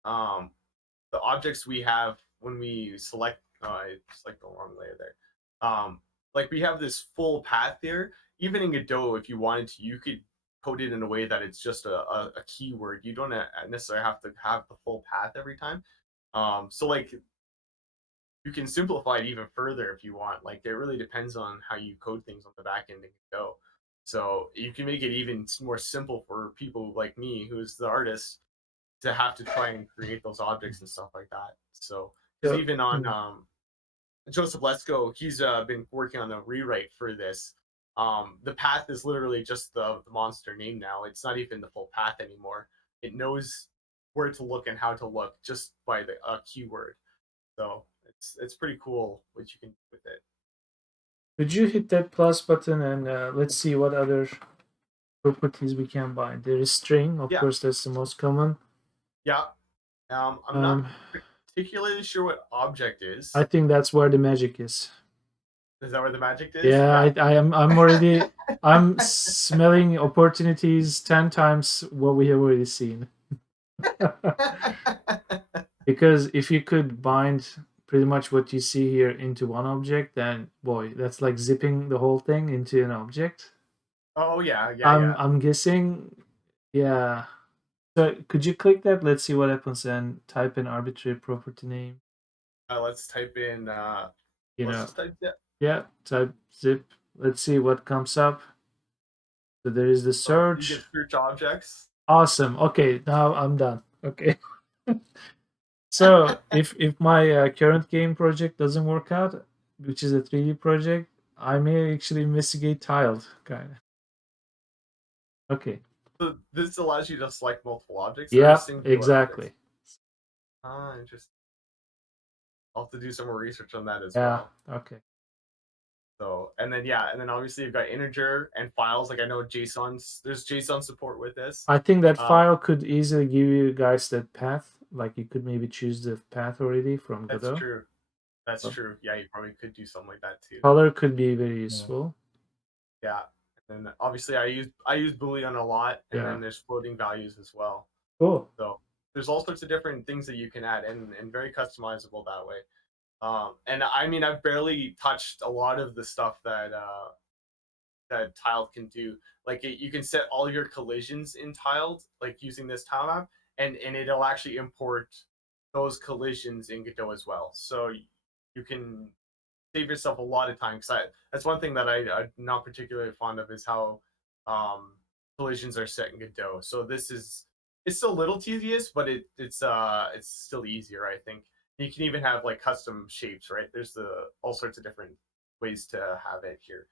the objects we have when we select. Oh, I select the wrong layer there. Like we have this full path here. Even in Godot, if you wanted to, you could code it in a way that it's just a keyword. You don't necessarily have to have the full path every time. So like you can simplify it even further if you want. Like it really depends on how you code things on the back end and Go. So you can make it even more simple for people like me, who's the artist, to have to try and create those objects and stuff like that. So even on Joseph Let's Go, he's been working on a rewrite for this. The path is literally just the monster name now. It's not even the full path anymore. It knows where to look and how to look just by the keyword. So it's pretty cool what you can do with it. Could you hit that plus button and let's see what other properties we can bind? There is string, of course, that's the most common. Yeah. I'm not particularly sure what object is. I think that's where the magic is. Is that where the magic is? Yeah, I'm already I'm smelling opportunities 10 times what we have already seen. Because if you could bind pretty much what you see here into one object, then boy, that's like zipping the whole thing into an object. Oh yeah. I'm guessing. Yeah. So could you click that? Let's see what happens and type an arbitrary property name. Let's type in. You Let's know, just type yeah. yeah, type zip. Let's see what comes up. So there is the So you search. get search objects. Awesome. Okay, now I'm done. Okay. So if my current game project doesn't work out, which is a 3D project, I may actually investigate tiled kind of. Okay. So this allows you to select multiple objects or Yeah, singular exactly. objects. Ah, interesting. I'll have to do some more research on that as Yeah. well. Okay. So and then obviously you've got integer and files. Like I know there's JSON support with this. I think that Um, file could easily give you guys that path. Like you could maybe choose the path already from That's Godot. true. That's Oh. true. Yeah, you probably could do something like that too. Color could be very useful. Yeah. And then obviously I use Boolean a lot, and Yeah. then there's floating values as well. Cool. So there's all sorts of different things that you can add, and very customizable that way. And I mean I've barely touched a lot of the stuff that tiled can do. Like you can set all your collisions in tiled, like using this tile map, and it'll actually import those collisions in Godot as well. So you can save yourself a lot of time. Because that's one thing that I'm not particularly fond of is how um, collisions are set in Godot. So it's still a little tedious, but it's still easier, I think. You can even have like custom shapes, right? There's all sorts of different ways to have it here.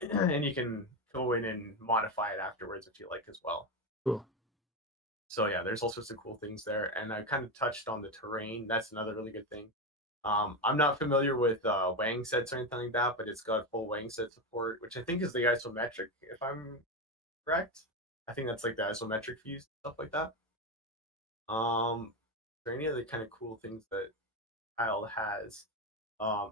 And you can go in and modify it afterwards if you like as well. Cool. So yeah, there's all sorts of cool things there, and I kind of touched on the terrain. That's another really good thing. I'm not familiar with Wang sets or anything like that, but it's got full Wang set support, which I think is the isometric, if I'm correct. I think that's like the isometric views, stuff like that. Are there any other kind of cool things that Tile has?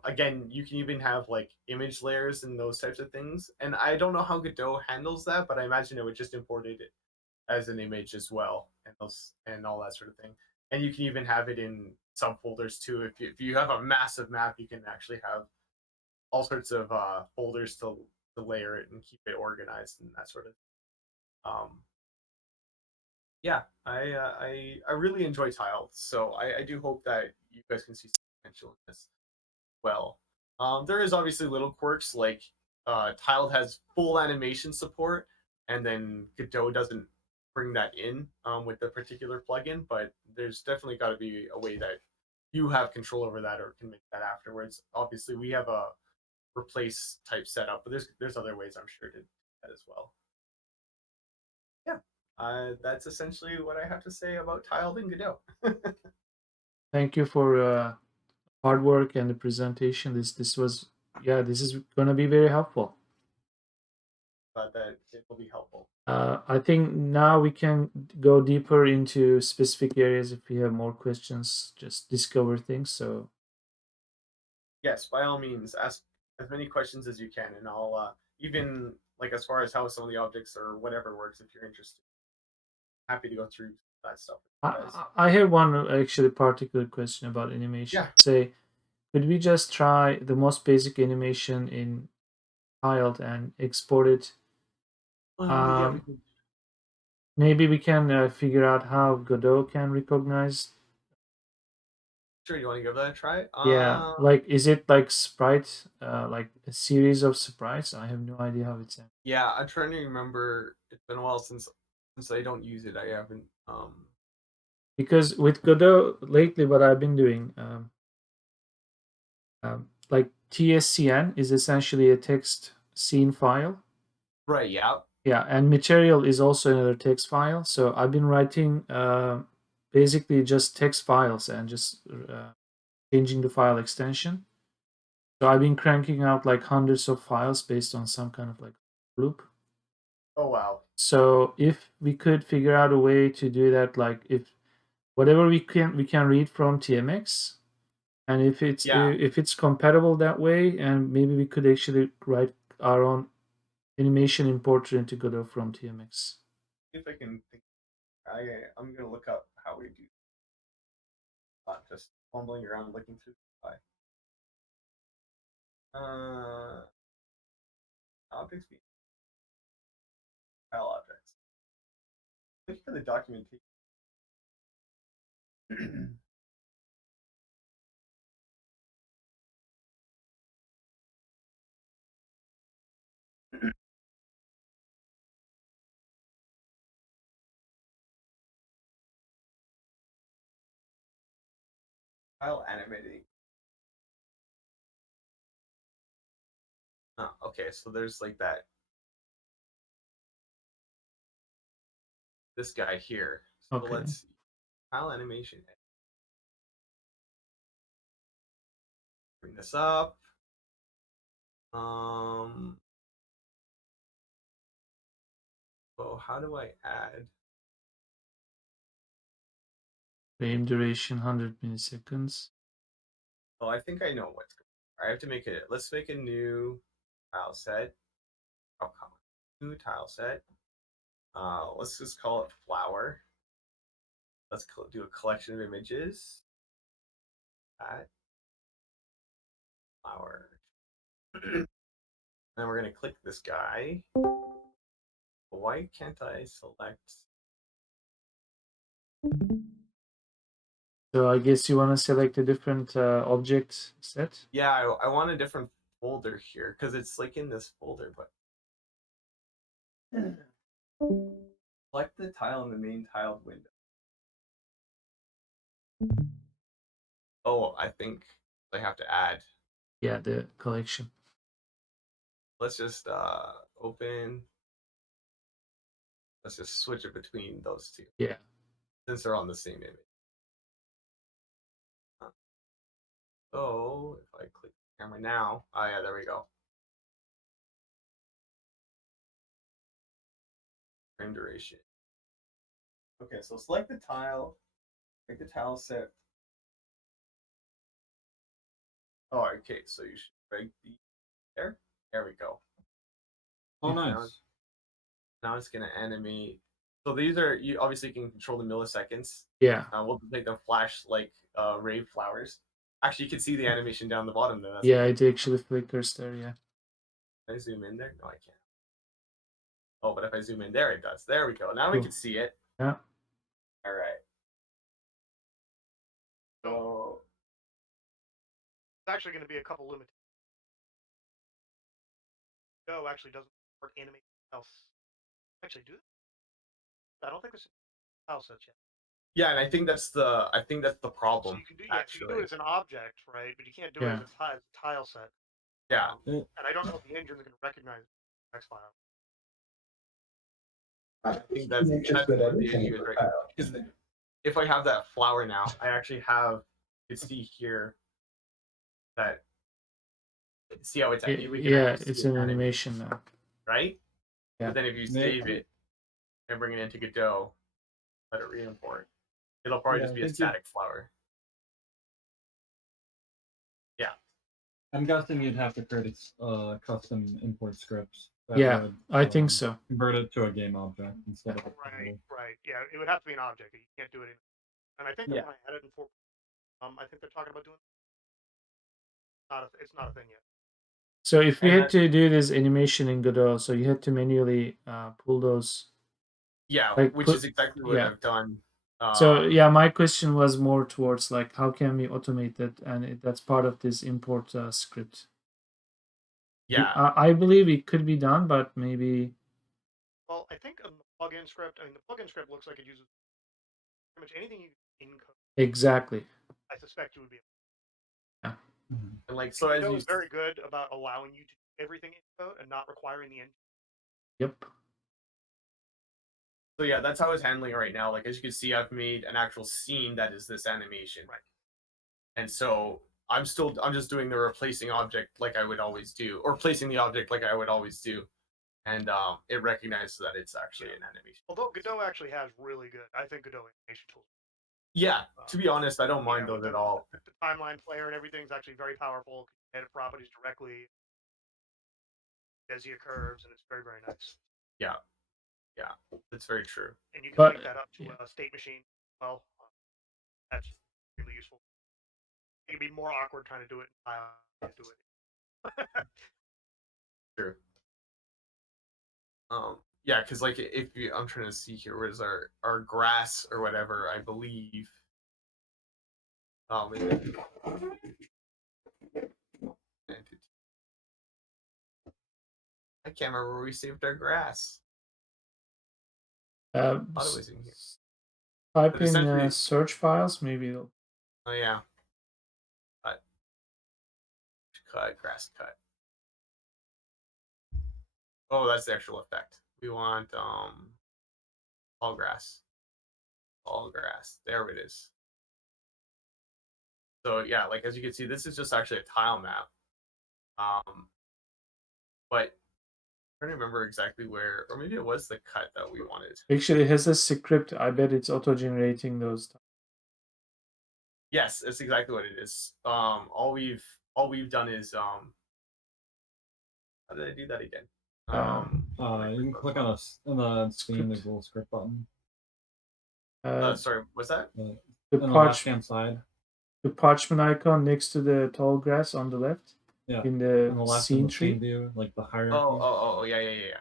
Again, you can even have like image layers and those types of things. And I don't know how Godot handles that, but I imagine it would just import it as an image as well, and all that sort of thing. And you can even have it in subfolders too. If you have a massive map, you can actually have all sorts of folders to layer it and keep it organized and that sort of. Um, yeah, I really enjoy Tile, so I do hope that you guys can see some potential in this well. There is obviously little quirks like Tiled has full animation support, and then Godot doesn't bring that in with the particular plugin. But there's definitely got to be a way that you have control over that or can make that afterwards. Obviously, we have a replace type setup, but there's other ways I'm sure to do that as well. Yeah, that's essentially what I have to say about Tiled and Godot. Thank you for hard work and the presentation. This was this is gonna be very helpful. But that it will be helpful. I think now we can go deeper into specific areas if we have more questions. Just discover things. So Yes, by all means, ask as many questions as you can, and I'll even like as far as how some of the objects or whatever works if you're interested. Happy to go through that stuff with you guys. I have one actually particular question about animation. Yeah. Say, could we just try the most basic animation in tiled and export it? Yeah, we can. Maybe we can figure out how Godot can recognize. Sure, you want to give that a try? Yeah, like is it like sprite, like a series of sprites? I have no idea how it's. Yeah, I'm trying to remember. It's been a while since I don't use it. I haven't. Because with Godot lately, what I've been doing, like TSCN is essentially a text scene file. Right. Yeah. Yeah, and material is also another text file. So I've been writing basically just text files and just changing the file extension. So I've been cranking out like hundreds of files based on some kind of like loop. Oh wow. So if we could figure out a way to do that, like if whatever we can read from TMX, and if it's compatible that way, and maybe we could actually write our own animation importer into Godot from TMX. If I can think, I'm gonna look up how we do. Not just fumbling around looking through the file. Objects. looking for the documentation. Tile animating. Oh, okay, so there's like that. This guy here. So Okay. let's see. Tile animation. Bring this up. So how do I add? Frame duration 100 milliseconds. Oh, I think I know what's going on. I have to make it. Let's make a new tile set. Oh, come on. New tile set. Let's just call it flower. Let's do a collection of images. That flower. Then we're gonna click this guy. Why can't I select? So I guess you want to select a different object set. Yeah, I want a different folder here because it's like in this folder, but select the tile in the main tiled window. Oh, I think I have to add. Yeah, the collection. Let's just open. Let's just switch it between those two. Yeah. Since they're on the same image. So if I click the camera now, oh yeah, there we go. Frame duration. Okay, so select the tile, make the tile set. Oh, okay, so you should break the there. There we go. Oh, Now, nice. now it's gonna animate. So these are you obviously can control the milliseconds. Yeah. We'll make them flash like rave flowers. Actually, you can see the animation down the bottom there. That's Yeah, it actually flickers there. Yeah. Can I zoom in there? No, I can't. Oh, but if I zoom in there, it does. There we go. Now we Cool. can see it. Yeah. All right. So It's actually going to be a couple limitations. Go actually doesn't support animate else. Actually, do it. I don't think it's tile sets yet. yeah, and I think that's the So problem. you can do so you can do it as an object, right? But you can't do it Yeah. as a tile set. Yeah. And I don't know if the engine's going to recognize X file. I think that's just good what the editing issue is for right tile. now. Because if I have that flower now, I actually have you can see here that see how it's we can Yeah, actually see it's it an animate, animation now. right? Yeah. But then if you Maybe- save it and bring it into Godot, let it re-import, it'll probably Yeah, just I be a think you- static flower. Yeah. I'm guessing you'd have to create custom import scripts. That Yeah, would, I think so. Convert it to a game object instead of Right. Yeah, it would have to be an object. You can't do it in. And I think that Yeah. when I had it in 4, I think they're talking about doing. It's not a thing yet. So if we And had to do this animation in Godot, so you had to manually pull those. yeah, Like which put- is exactly what yeah. I've done. So yeah, my question was more towards like how can we automate that, and that's part of this import script. Yeah. I believe it could be done, but maybe. Well, I think on the plugin script, the plugin script looks like it uses pretty much anything you can encode. Exactly. I suspect it would be. Yeah. And like so as Godot you is very good about allowing you to do everything in code and not requiring the engine. Yep. So yeah, that's how it's handling it right now. Like as you can see, I've made an actual scene that is this animation. Right. And so I'm just doing the replacing object like I would always do, or placing the object like I would always do. And it recognizes that it's actually an animation. Although Godot actually has really good, I think Godot animation tools. Yeah, to be honest, I don't mind those at all. The timeline player and everything is actually very powerful. You can edit properties directly. Bezier curves, and it's very, very nice. Yeah, that's very true. And you can link that up to a state machine. Well, that's really useful. It can be more awkward trying to do it and do it. True. Yeah, because like if you, I'm trying to see here, where's our grass or whatever? I believe. Maybe. I can't remember where we saved our grass. I thought it was in here. Type But in essentially, search files, maybe it'll. oh yeah, cut grass cut. Oh, that's the actual effect. We want all grass. All grass. There it is. So yeah, like as you can see, this is just actually a tile map. But I'm trying to remember exactly where, or maybe it was the cut that we wanted. Actually, it has a script. I bet it's auto-generating those. Yes, that's exactly what it is. All we've done is how did I do that again? You can click on the Steam, the little script button. Sorry, what's that? the On the left-hand side. The parchment icon next to the tall grass on the left. Yeah. In the on the left scene in the tree. scene view, like the hierarchy. Yeah.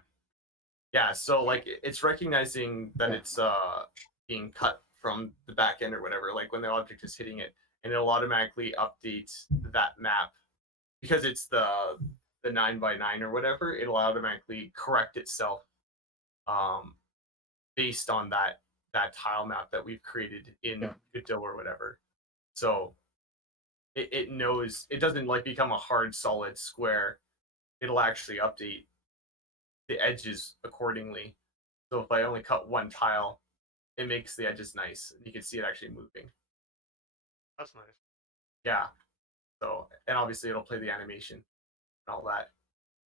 Yeah, so like it's recognizing that it's being cut from the back end or whatever, like when the object is hitting it, and it'll automatically update that map because it's the 9x9 or whatever. It'll automatically correct itself based on that tile map that we've created in Godot or whatever. So it knows it doesn't like become a hard solid square. It'll actually update the edges accordingly. So if I only cut one tile, it makes the edges nice. You can see it actually moving. That's nice. Yeah. So, and obviously it'll play the animation and all that.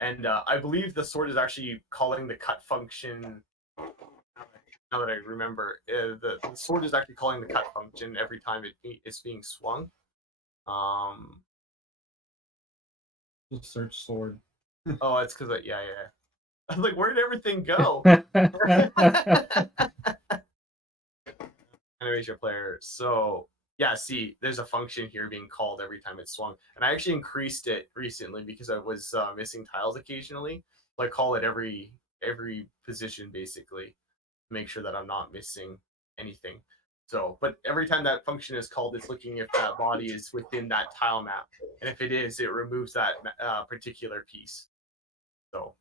And I believe the sword is actually calling the cut function. Now that I remember, the sword is actually calling the cut function every time it's being swung. Just search sword. Oh, it's because yeah. I was like, where did everything go? Animation player. So yeah, see, there's a function here being called every time it's swung, and I actually increased it recently because I was missing tiles occasionally. So I call it every position basically, to make sure that I'm not missing anything. So, but every time that function is called, it's looking if that body is within that tile map, and if it is, it removes that particular piece. So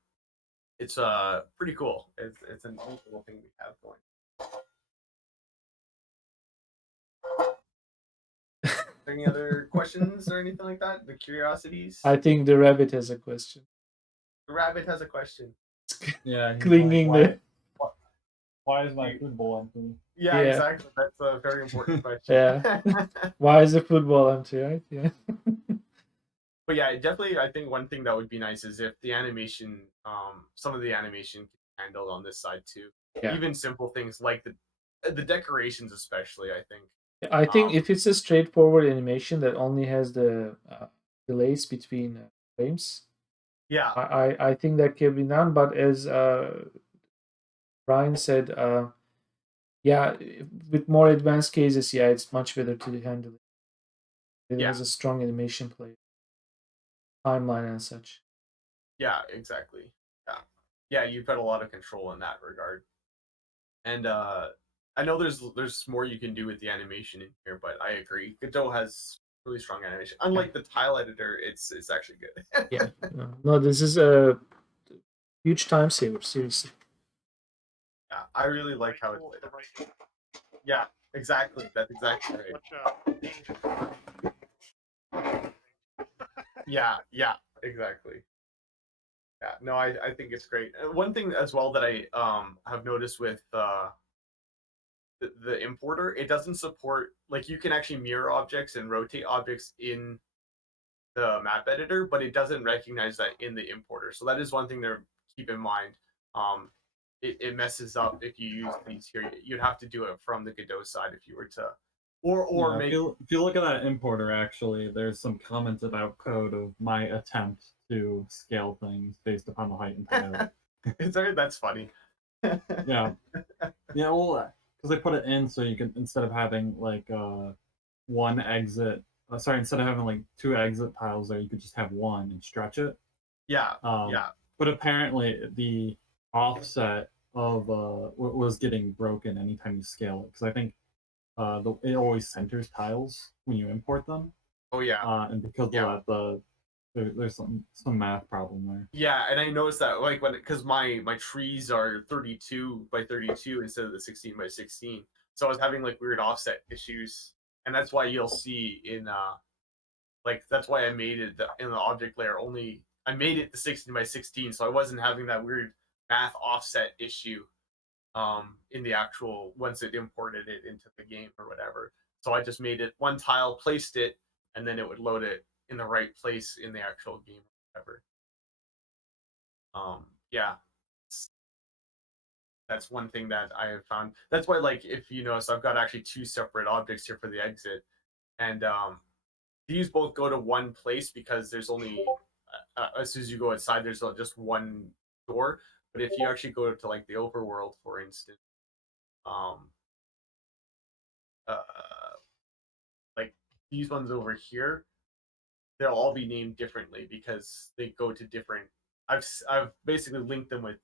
it's pretty cool. It's an old little thing we have going. Any other questions or anything like that? The curiosities? I think the rabbit has a question. The rabbit has a question. Yeah, Clinging like, why is my food bowl empty? Yeah, exactly. That's a very important question. Yeah. Why is the football empty, right? Yeah. But yeah, definitely I think one thing that would be nice is if the animation, some of the animation can be handled on this side too. Yeah. Even simple things like the decorations especially, I think. I think if it's a straightforward animation that only has the delays between frames, yeah, I think that can be done. But as Brian said, yeah, with more advanced cases, yeah, it's much better to handle it. It has a strong animation play, timeline and such. Yeah, exactly. Yeah, you've got a lot of control in that regard. And I know there's more you can do with the animation in here, but I agree. Godot has really strong animation. Unlike the tile editor, it's actually good. Yeah. No, this is a huge time saver, seriously. Yeah, I really like how it's laid out. Yeah, exactly. That's exactly right. Yeah, exactly. Yeah, no, I think it's great. One thing as well that I have noticed with the importer, it doesn't support, like, you can actually mirror objects and rotate objects in the map editor, but it doesn't recognize that in the importer. So that is one thing to keep in mind. It messes up if you use these here. You'd have to do it from the Godot side if you were to, or make. If you look at that importer, actually, there's some comments about code of my attempt to scale things based upon the height and tile. That's funny. Yeah, well, because they put it in so you can, instead of having like one exit, instead of having like two exit tiles there, you could just have one and stretch it. Yeah. But apparently the offset of was getting broken anytime you scale it, because I think it always centers tiles when you import them, Oh yeah. and because Yeah. of that, there's some math problem there. Yeah, and I noticed that like because my trees are 32 by 32 instead of the 16 by 16, so I was having like weird offset issues, and that's why you'll see in like that's why I made it in the object layer only. I made it the 16 by 16, so I wasn't having that weird math offset issue in the actual once it imported it into the game or whatever. So I just made it one tile, placed it, and then it would load it in the right place in the actual game or whatever. Yeah, that's one thing that I have found. That's why, like, if you notice, I've got actually two separate objects here for the exit, and these both go to one place because there's only as soon as you go outside, there's just one door. But if you actually go to like the overworld, for instance, um, uh, like these ones over here, they'll all be named differently because they go to different. I've basically linked them with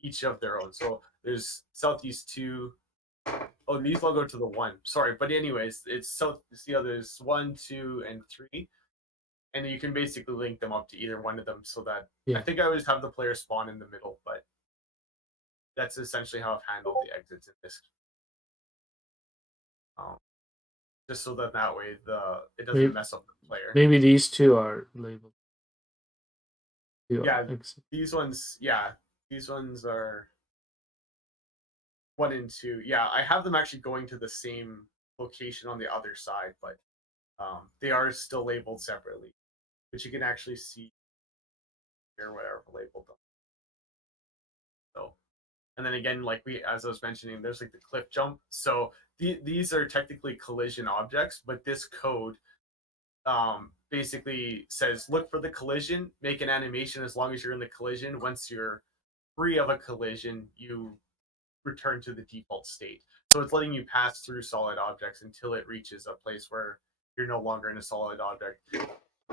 each of their own. So there's Southeast 2. Oh, these all go to the 1. Sorry, but anyways, it's South. See how there's 1, 2, and 3, and you can basically link them up to either one of them. So that I think I always have the player spawn in the middle, but that's essentially how I've handled the exits in this. Just so that way it doesn't mess up the player. Maybe these two are labeled. Yeah, these ones. Yeah, these ones are 1 and 2. Yeah, I have them actually going to the same location on the other side, but they are still labeled separately, which you can actually see here where I've labeled them. So, and then again, like as I was mentioning, there's like the cliff jump. So these are technically collision objects, but this code basically says look for the collision, make an animation as long as you're in the collision. Once you're free of a collision, you return to the default state. So it's letting you pass through solid objects until it reaches a place where you're no longer in a solid object.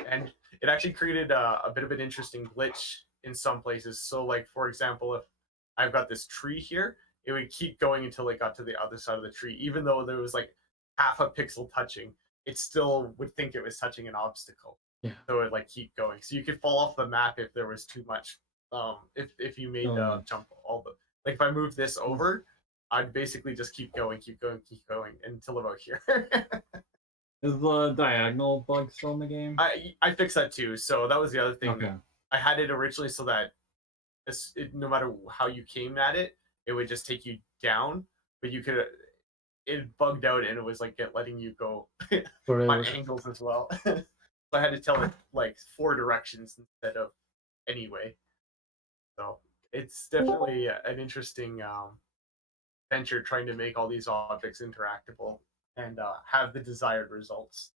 And it actually created a bit of an interesting glitch in some places. So, like for example, if I've got this tree here, it would keep going until it got to the other side of the tree, even though there was like half a pixel touching. It still would think it was touching an obstacle. Yeah. So it would like keep going. So you could fall off the map if there was too much. If you made the jump all the like if I move this over, I'd basically just keep going until about here. Is the diagonal bug still in the game? I fixed that too. So that was the other thing. Okay. I had it originally so that no matter how you came at it, it would just take you down. But you could it bugged out and it was like letting you go on angles as well. So I had to tell it like 4 directions instead of anyway. So it's definitely an interesting venture trying to make all these objects interactable and have the desired results.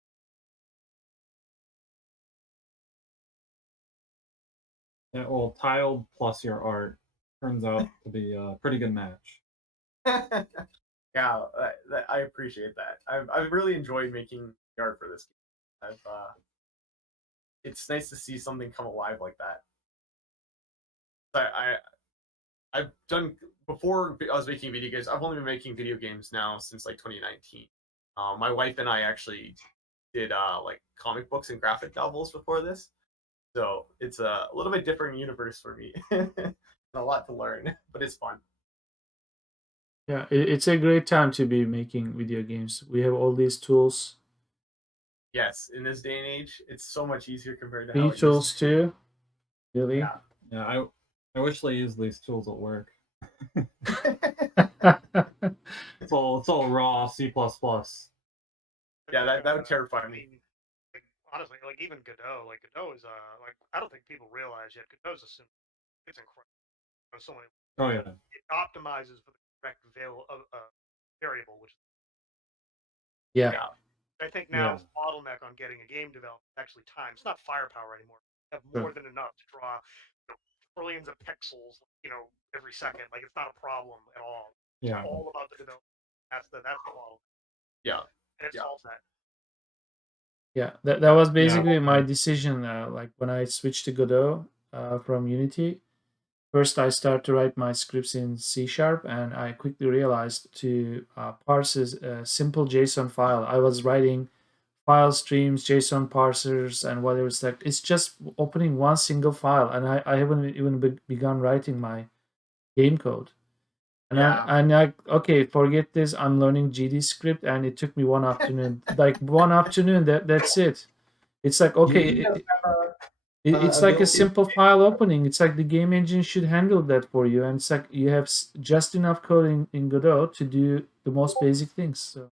Yeah, well, tiled plus your art turns out to be a pretty good match. Yeah, I appreciate that. I've really enjoyed making the art for this game. It's nice to see something come alive like that. I've done before I was making video games. I've only been making video games now since like 2019. My wife and I actually did like comic books and graphic novels before this, so it's a little bit different universe for me. A lot to learn, but it's fun. Yeah, it's a great time to be making video games. We have all these tools. Yes, in this day and age, it's so much easier compared to Free how it tools used to too. Really? Yeah. Yeah, I wish they used these tools at work. It's all raw C++. Yeah, that would terrify me. Like, honestly, like even Godot, like Godot is like I don't think people realize yet. Godot's a simple. It's incredible. So many. Oh yeah. It optimizes for the correct variable, which Yeah. I think now is the bottleneck on getting a game developed actually time. It's not firepower anymore. You have more than enough to draw trillions of pixels, every second. Like it's not a problem at all. Yeah. It's all about the development. That's the problem. Yeah. And it solves that. Yeah, that was basically my decision. Like when I switched to Godot from Unity, first I start to write my scripts in C#, and I quickly realized to parse a simple JSON file. I was writing file streams, JSON parsers, and whatever. It's just opening one single file, and I haven't even begun writing my game code. And I okay, forget this. I'm learning GD script, and it took me one afternoon. Like one afternoon. That's it. It's like okay, You have it's like a simple file opening. It's like the game engine should handle that for you, and it's like you have just enough code in Godot to do the most basic things. So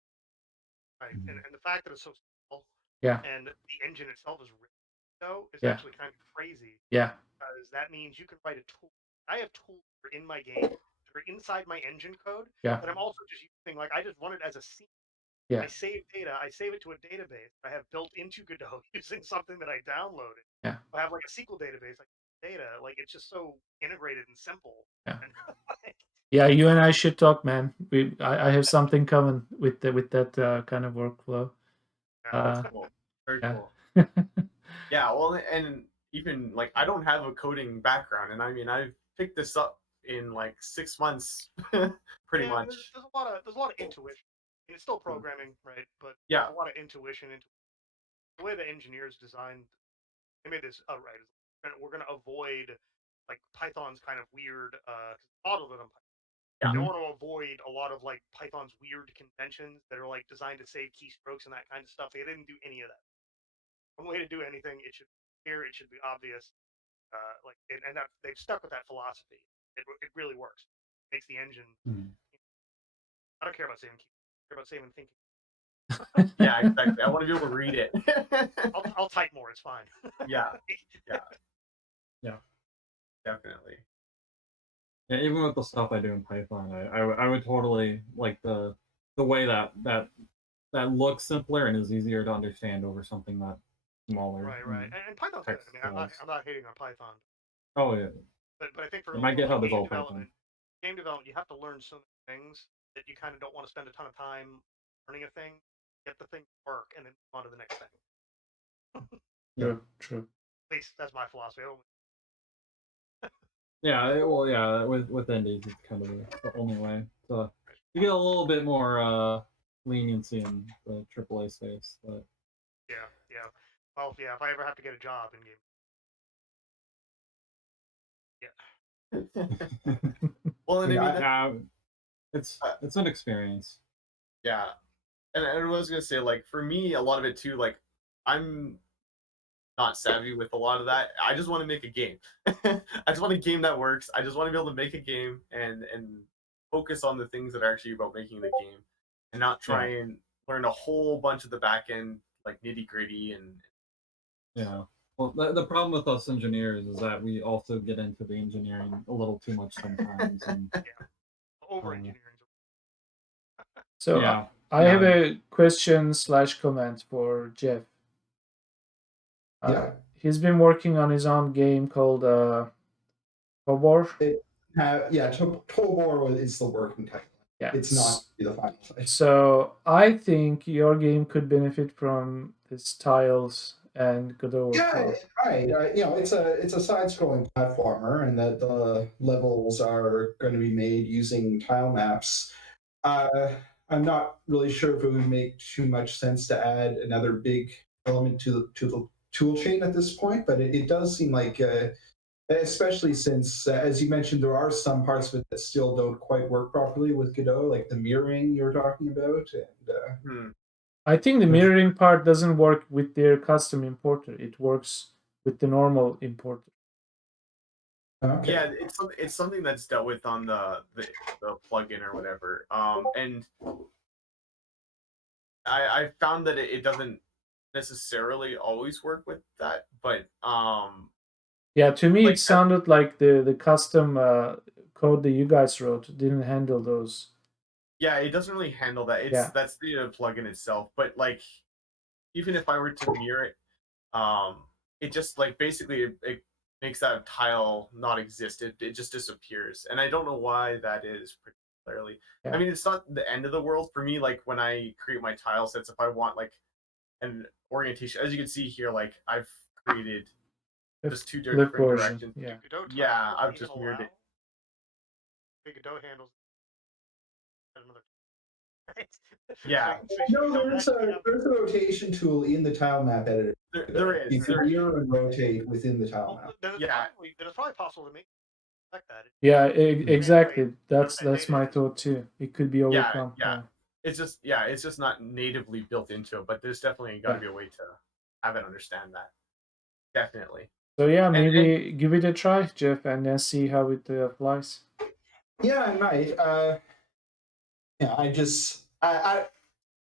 Right. And the fact that it's so small yeah, and the engine itself is written though is Yeah. actually kind of crazy yeah, because that means you can write a tool. I have tools that are in my game that are inside my engine code yeah, that I'm also just using. Like I just run it as a scene. yeah, I save data. I save it to a database I have built into Godot using something that I downloaded. yeah. I have like a SQL database, like data. Like it's just so integrated and simple. Yeah. And, Yeah, you and I should talk, man. I have something common with that kind of workflow. That's cool. Very yeah. cool. Yeah, well, and even like I don't have a coding background, and I mean I've picked this up in like 6 months, pretty yeah, much. there's a lot of intuition. I mean, it's still programming, right? But Yeah. there's a lot of intuition into the way the engineers designed. They made this right. We're gonna avoid like Python's kind of weird modeled it on Python. Yeah. They want to avoid a lot of like Python's weird conventions that are like designed to save keystrokes and that kind of stuff. They didn't do any of that. One way to do anything, it should be clear, it should be obvious. And that they've stuck with that philosophy. It really works. It makes the engine. I don't care about saving keys. I care about saving thinking. Yeah, exactly. I want to be able to read it. I'll type more. It's fine. Yeah. Yeah. Definitely. Yeah, even with the stuff I do in Python, I would totally like the way that looks simpler and is easier to understand over something that's smaller. Right. And Python's good. I mean, I'm not hating on Python. Oh yeah. But I think for my GitHub is game all development, Python. you have to learn so many things that you kind of don't want to spend a ton of time learning a thing, get the thing to work, and then move on to the next thing. True. At least that's my philosophy. Yeah, well, yeah, with indies, it's kind of the only way. So you get a little bit more leniency in the AAA space, but yeah. Well, yeah, if I ever have to get a job in game, Well, and yeah, it's an experience. Yeah, and I was gonna say, like, for me, a lot of it too, like, I'm not savvy with a lot of that. I just want to make a game. I just want a game that works. I just want to be able to make a game and focus on the things that are actually about making the game, and not try and learn a whole bunch of the back end, like nitty gritty and. Yeah. Well, the problem with us engineers is that we also get into the engineering a little too much sometimes. And, over engineering. So I have a question/comment for Jeff. He's been working on his own game called Tobor. Tobor is the working title. Yeah, it's not the final title. So I think your game could benefit from these tiles and Godot. Yeah, right. It's a side-scrolling platformer, and that the levels are going to be made using tile maps. I'm not really sure if it would make too much sense to add another big element to the tool chain at this point, but it does seem like, especially since, as you mentioned, there are some parts of it that still don't quite work properly with Godot, like the mirroring you were talking about. And I think the mirroring part doesn't work with their custom importer. It works with the normal importer. Okay. Yeah, it's something that's dealt with on the plugin or whatever. And I found that it doesn't necessarily always work with that, but yeah, to me it sounded like the custom code that you guys wrote didn't handle those. Yeah, it doesn't really handle that. That's the plugin itself. But like, even if I were to mirror it, it just like basically it makes that tile not exist. It just disappears, and I don't know why that is particularly. Yeah. I mean, it's not the end of the world for me. Like when I create my tile sets, if I want like an orientation, as you can see here, like I've created Just two flip different version. directions. Yeah. Godot Yeah, tile I've even just mirrored it. allow Godot handles another. Yeah. No, You don't actually have. there's a rotation tool in the tile map editor. There You is. can mirror and rotate within the tile Well, map. then it's Yeah. probably possible to make like that. Yeah, Translate exactly. That's that data my into- thought too. It could be Yeah, overcome. yeah. It's just not natively built into it, but there's definitely got to be a way to have it understand that. Definitely. So yeah, And- maybe give it a try, Jeff, and then see how it applies. Yeah, I might. Yeah,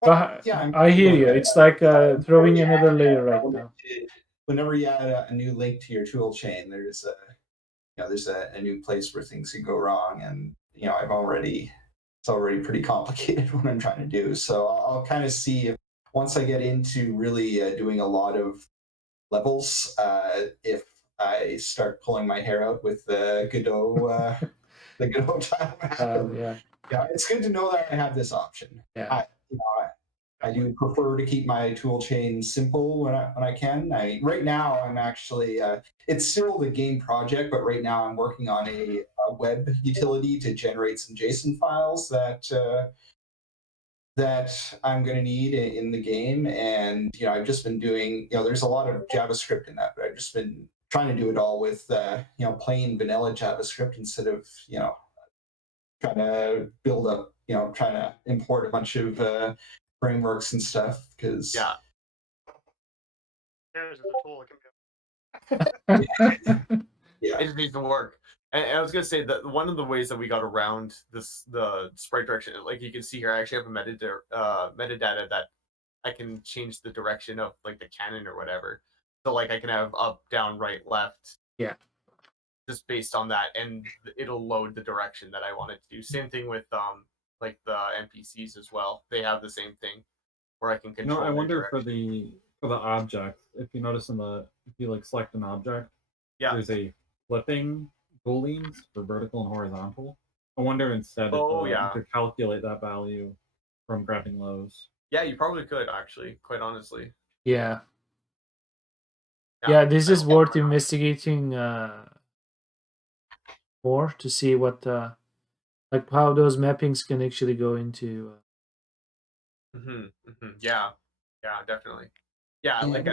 But yeah, I hear you. It's like throwing Whenever you another add layer a right element now. whenever you add a new link to your tool chain, there's a new place where things can go wrong, and it's already pretty complicated what I'm trying to do. So I'll kind of see if once I get into really doing a lot of levels, if I start pulling my hair out with the Godot the Godot tile map. Yeah. Yeah, it's good to know that I have this option. Yeah. I do prefer to keep my tool chain simple when I can. Right now I'm actually it's still the game project, but right now I'm working on a web utility to generate some JSON files that I'm going to need in the game. And I've just been doing there's a lot of JavaScript in that, but I've just been trying to do it all with plain vanilla JavaScript instead of trying to build up trying to import a bunch of frameworks and stuff because Yeah. There's a tool that can be. yeah. It just needs to work. And I was gonna say that one of the ways that we got around the sprite direction, like you can see here, I actually have a metadata that I can change the direction of like the cannon or whatever. So like I can have up, down, right, left. Yeah. Just based on that, and it'll load the direction that I want it to do. Same thing with like the NPCs as well. They have the same thing where I can control. I their wonder direction. for the object, if you notice if you like select an object, Yeah. there's a flipping booleans for vertical and horizontal. I wonder instead Oh, if yeah. you could calculate that value from grabbing those. Yeah, you probably could actually, quite honestly. Yeah. Yeah, this is I- worth investigating more to see what like how those mappings can actually go into. Yeah, definitely. Yeah, like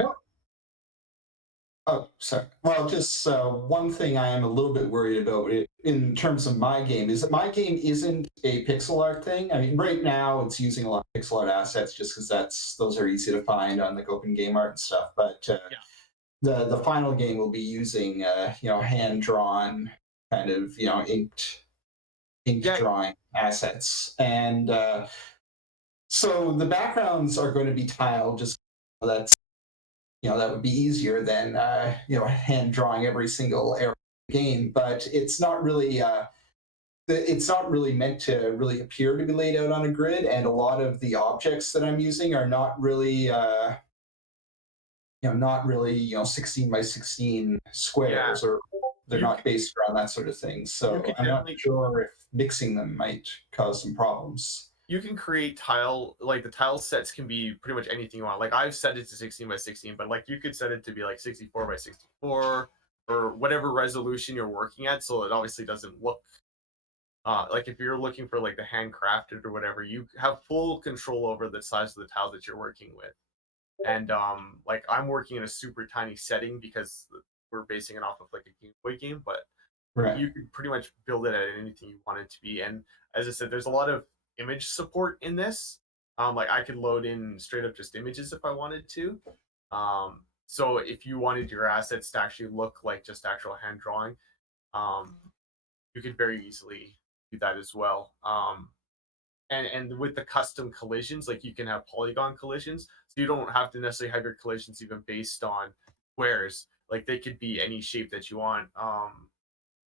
Oh, sorry. Well, just one thing I am a little bit worried about in terms of my game is that my game isn't a pixel art thing. I mean, right now it's using a lot of pixel art assets just because those are easy to find on like Open Game Art and stuff. But the final game will be using hand drawn kind of ink drawing assets, and so the backgrounds are going to be tiled. Just that's that would be easier than hand drawing every single area of the game. But it's not really meant to really appear to be laid out on a grid, and a lot of the objects that I'm using are not really 16 by 16 squares, or they're not based around that sort of thing. So I'm not sure if mixing them might cause some problems. You can create the tile sets can be pretty much anything you want. Like I've set it to 16 by 16, but like you could set it to be like 64 by 64 or whatever resolution you're working at. So it obviously doesn't look like if you're looking for like the handcrafted or whatever, you have full control over the size of the tile that you're working with. And like I'm working in a super tiny setting because we're basing it off of like a Game Boy game, but you could pretty much build it at anything you want it to be. And as I said, there's a lot of image support in this. Like I could load in straight up just images if I wanted to. So if you wanted your assets to actually look like just actual hand drawing, you could very easily do that as well. And with the custom collisions, like you can have polygon collisions, so you don't have to necessarily have your collisions even based on squares. Like they could be any shape that you want.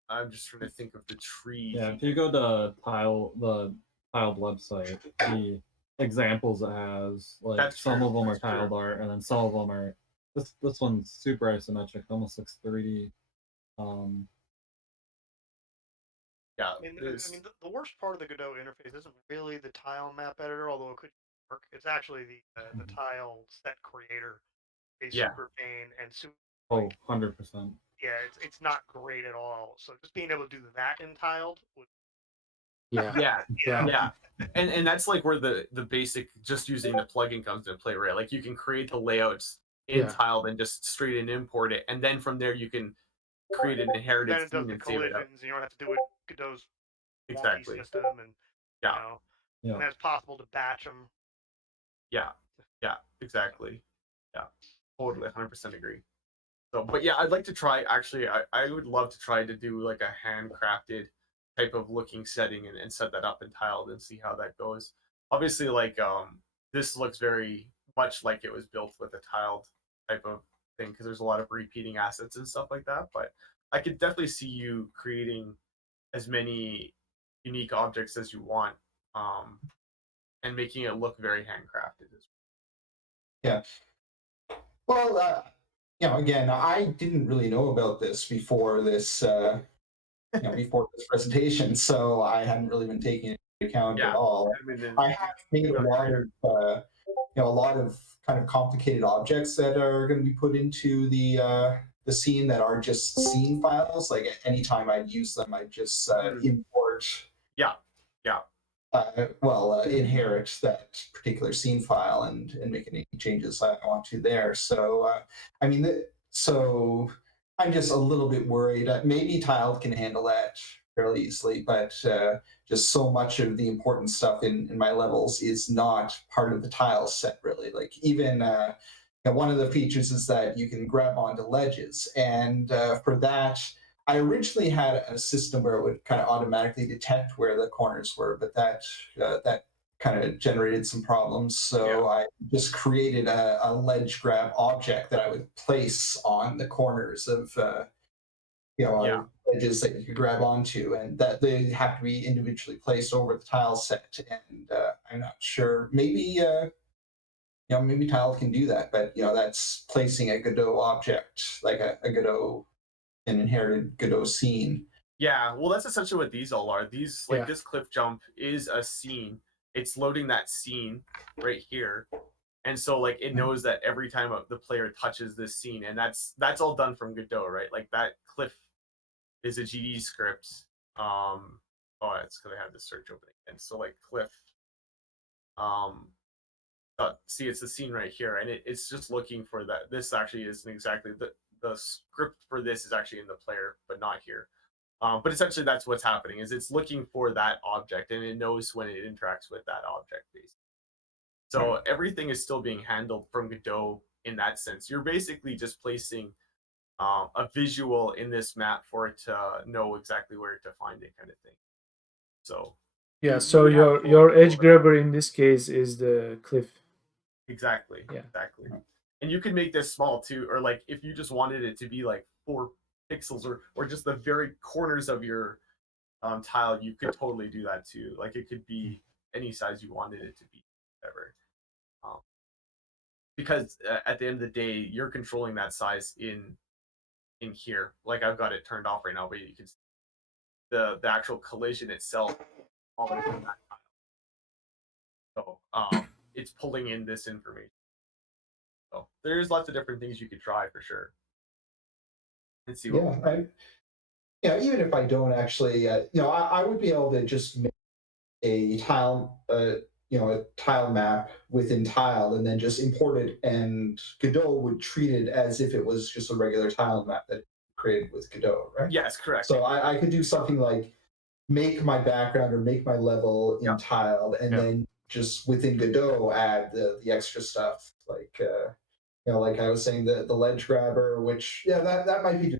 I'm just trying to think of the trees. Yeah, if you go to the tiled website, the examples it has, like That's some true, of them are that's true. tiled art, and then some of them are this one's super isometric, almost looks 3D. Yeah, I mean, the worst part of the Godot interface isn't really the tile map editor, although it could work. It's actually the tile set creator, a super pain and super. Oh, 100%. yeah, it's not great at all. So just being able to do that in tiled would, Yeah. Yeah, Yeah. yeah. And that's like where the basic just using the plugin comes into play, right? Like you can create the layouts in Yeah. tiled and just straight in import it, and then from there you can create an inherited then it does scene the and save it up. collisions, and you don't have to do it Godot's wonky Exactly. system, and Yeah. you know, Yeah. and then it's possible to batch them. Yeah. Yeah. Exactly. Yeah. Totally. 100% agree. So, but yeah, I'd like to try. Actually, I would love to try to do like a handcrafted type of looking setting and set that up in tiled and see how that goes. Obviously, like this looks very much like it was built with a tiled type of thing because there's a lot of repeating assets and stuff like that. But I could definitely see you creating as many unique objects as you want, um, and making it look very handcrafted as Yeah. Well, again, I didn't really know about this before this, before this presentation, so I hadn't really been taking it into account at yeah. all. I mean, I have made a lot of, a lot of kind of complicated objects that are going to be put into the scene that are just scene files. Like anytime I'd use them, I'd just import. Yeah, yeah. Inherit that particular scene file and make any changes I want to there. So, I mean, so I'm just a little bit worried. Maybe tiled can handle that fairly easily, but just so much of the important stuff in my levels is not part of the tile set, really. Like even one of the features is that you can grab onto ledges, and for that, I originally had a system where it would kind of automatically detect where the corners were, but that kind of generated some problems. So I just created a ledge grab object that I would place on the corners of ledges that you could grab onto, and that they have to be individually placed over the tile set. And I'm not sure. Maybe maybe tile can do that, but that's placing a Godot object, like a Godot, an inherited Godot scene. Yeah, well, that's essentially what these all are. These, like, Yeah. this cliff jump is a scene. It's loading that scene right here, and so like it knows that every time the player touches this scene, and that's all done from Godot, right? Like that cliff is a GD script. Oh, it's because I have the search opening, and so like cliff. Um, See, it's the scene right here, and it's just looking for that. This actually isn't exactly the script for this is actually in the player, but not here. But essentially, that's what's happening. Is it's looking for that object, and it knows when it interacts with that object, basically. So everything is still being handled from Godot in that sense. You're basically just placing a visual in this map for it to know exactly where to find it, kind of thing. So Yeah. you So would have your full edge grabber in this case is the cliff. exactly, Yeah. exactly. And you can make this small too, or like if you just wanted it to be like 4 pixels or just the very corners of your tile, you could totally do that too. Like it could be any size you wanted it to be, whatever. Um, because at the end of the day, you're controlling that size in here. Like I've got it turned off right now, but you can see the actual collision itself all within that tile. So it's pulling in this information. So there's lots of different things you could try for sure. And see what Even if I don't actually, I would be able to just make a tile, a tile map within tile, and then just import it, and Godot would treat it as if it was just a regular tile map that it created with Godot, right? Yes, correct. So I could do something like make my background or make my level in tiled, and then just within Godot add the extra stuff, like like I was saying, the ledge grabber, which that might be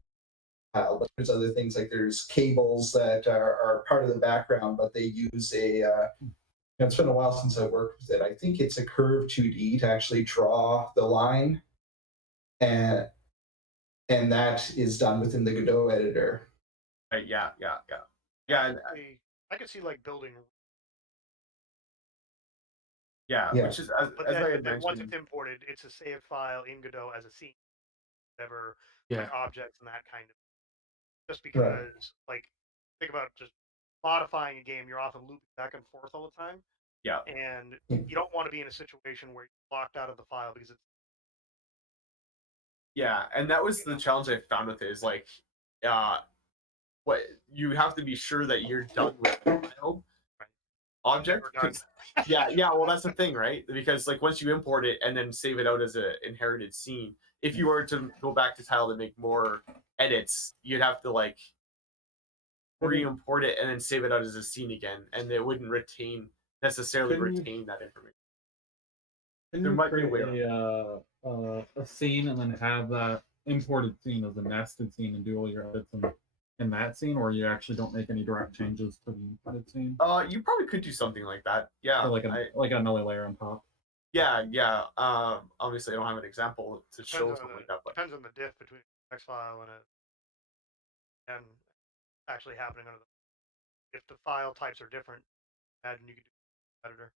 tiled, but there's other things like there's cables that are part of the background, but they use it's been a while since I worked with it. I think it's a curve 2D to actually draw the line, and that is done within the Godot editor. Yeah. And, I could see like building. Yeah. Which is as I had then once mentioned. it's imported, it's a saved file in Godot as a scene, whatever, Yeah. like objects and that kind of. Just because, like, think about just modifying a game, you're often looping back and forth all the time. Yeah. And you don't want to be in a situation where you're locked out of the file because it's Yeah, and that was the challenge I found with it is like, what you have to be sure that you're done with the tile object. Never done. Yeah, well, that's the thing, right? Because like once you import it and then save it out as an inherited scene, if you were to go back to tile to make more edits, you'd have to like re-import it and then save it out as a scene again, and it wouldn't necessarily retain that information. Can There you might be a create way a scene and then have that imported scene as a nested scene and do all your edits in that scene, or you actually don't make any direct changes to the imported scene? You probably could do something like that. Yeah, Or like another layer on top. yeah. Obviously, I don't have an example to show something like that, but depends on the diff between text file and actually happening under the. If the file types are different, and you can do editor.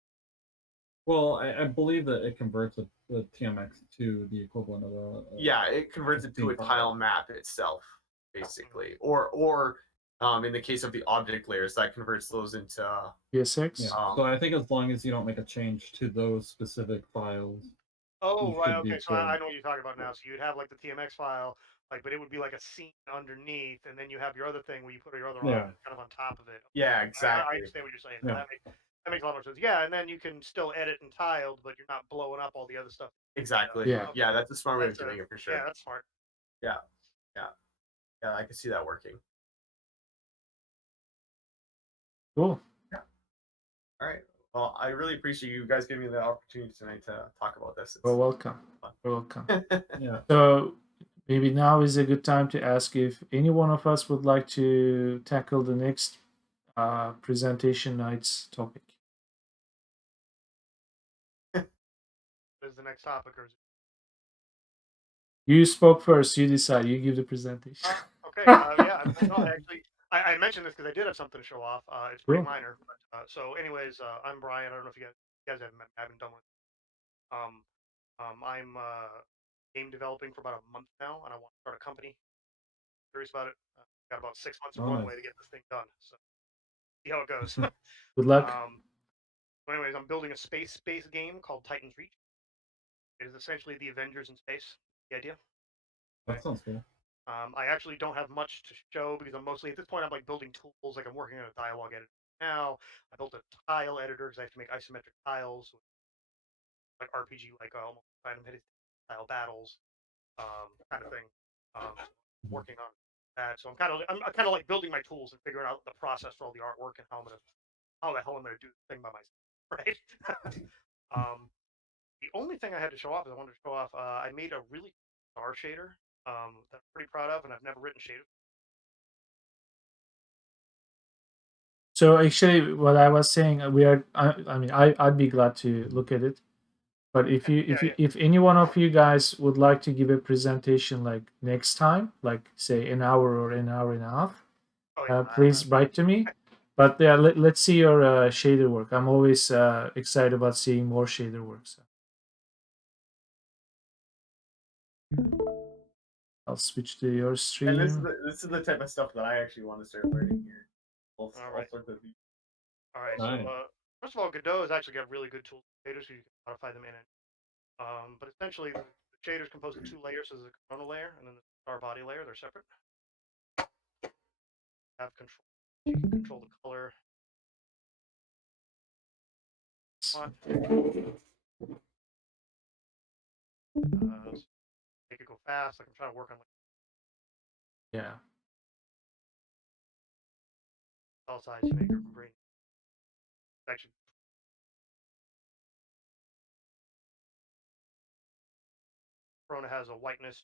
Well, I believe that it converts the TMX to the equivalent of a yeah, it converts it to a tile map itself, basically, or in the case of the object layers, that converts those into PSX. Yeah. So I think as long as you don't make a change to those specific files. Oh, You right. should be Okay, so good. I know what you're talking about now. So you'd have like the TMX file, like, but it would be like a scene underneath, and then you have your other thing where you put your other Yeah. object kind of on top of it. Yeah, I exactly. understand what you're saying. Yeah. That makes a lot more sense. Yeah, and then you can still edit in tiled, but you're not blowing up all the other stuff. Exactly. Yeah. Yeah, that's a smart way of That's doing it for sure. Yeah, that's smart. Yeah, I can see that working. Cool. All right. Well, I really appreciate you guys giving me the opportunity tonight to talk about this. You're welcome. You're welcome. Yeah. So maybe now is a good time to ask if any one of us would like to tackle the next presentation night's topic. What is the next topic? Or is it... You spoke first. You decide. You give the presentation. Okay. Yeah. No, actually, I mentioned this because I did have something to show off. It's pretty Cool. minor. But, so, anyways, I'm Brian. I don't know if you guys haven't done one. I'm game developing for about a month now, and I want to start a company. Curious about it. Got about 6 months of runway to get this thing done. So see how it goes. Good luck. So anyways, I'm building a space-based game called Titan's Reach. It is essentially the Avengers in space. The idea. That sounds cool. I actually don't have much to show because I'm mostly at this point I'm like building tools. Like I'm working on a dialogue editor now. I built a tile editor because I have to make isometric tiles, like RPG, like almost random hitting tile battles, kind of thing. Working on that, so I'm kind of like building my tools and figuring out the process for all the artwork and how the hell I'm gonna do the thing by myself, right? The only thing I had to show off is I wanted to show off. I made a really star shader that I'm pretty proud of, and I've never written shaders. So actually, what I was saying, we are. I mean, I'd be glad to look at it. But if any one of you guys would like to give a presentation like next time, like say an hour or an hour and a half, please write to me. But yeah, let's see your shader work. I'm always excited about seeing more shader work. So. I'll switch to your stream. And this is the type of stuff that I actually want to start learning here. All right. All right. So first of all, Godot has actually got really good tools for shaders, so you can modify them in it. But essentially, the shaders composed of 2 layers. There's a corona layer and then the star body layer. They're separate. Have control. You can control the color. Make it go fast. Like I'm trying to work on Yeah. all sides to make it green. Actually, Corona has a whiteness,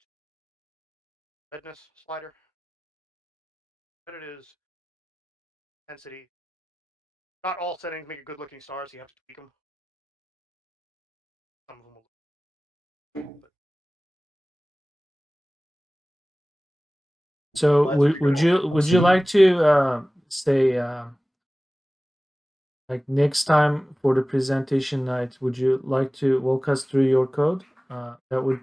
redness slider. But it is intensity. Not all settings make a good looking star, so you have to tweak them. Some of them will. But... So would you like to say like next time for the presentation night? Would you like to walk us through your code? That would.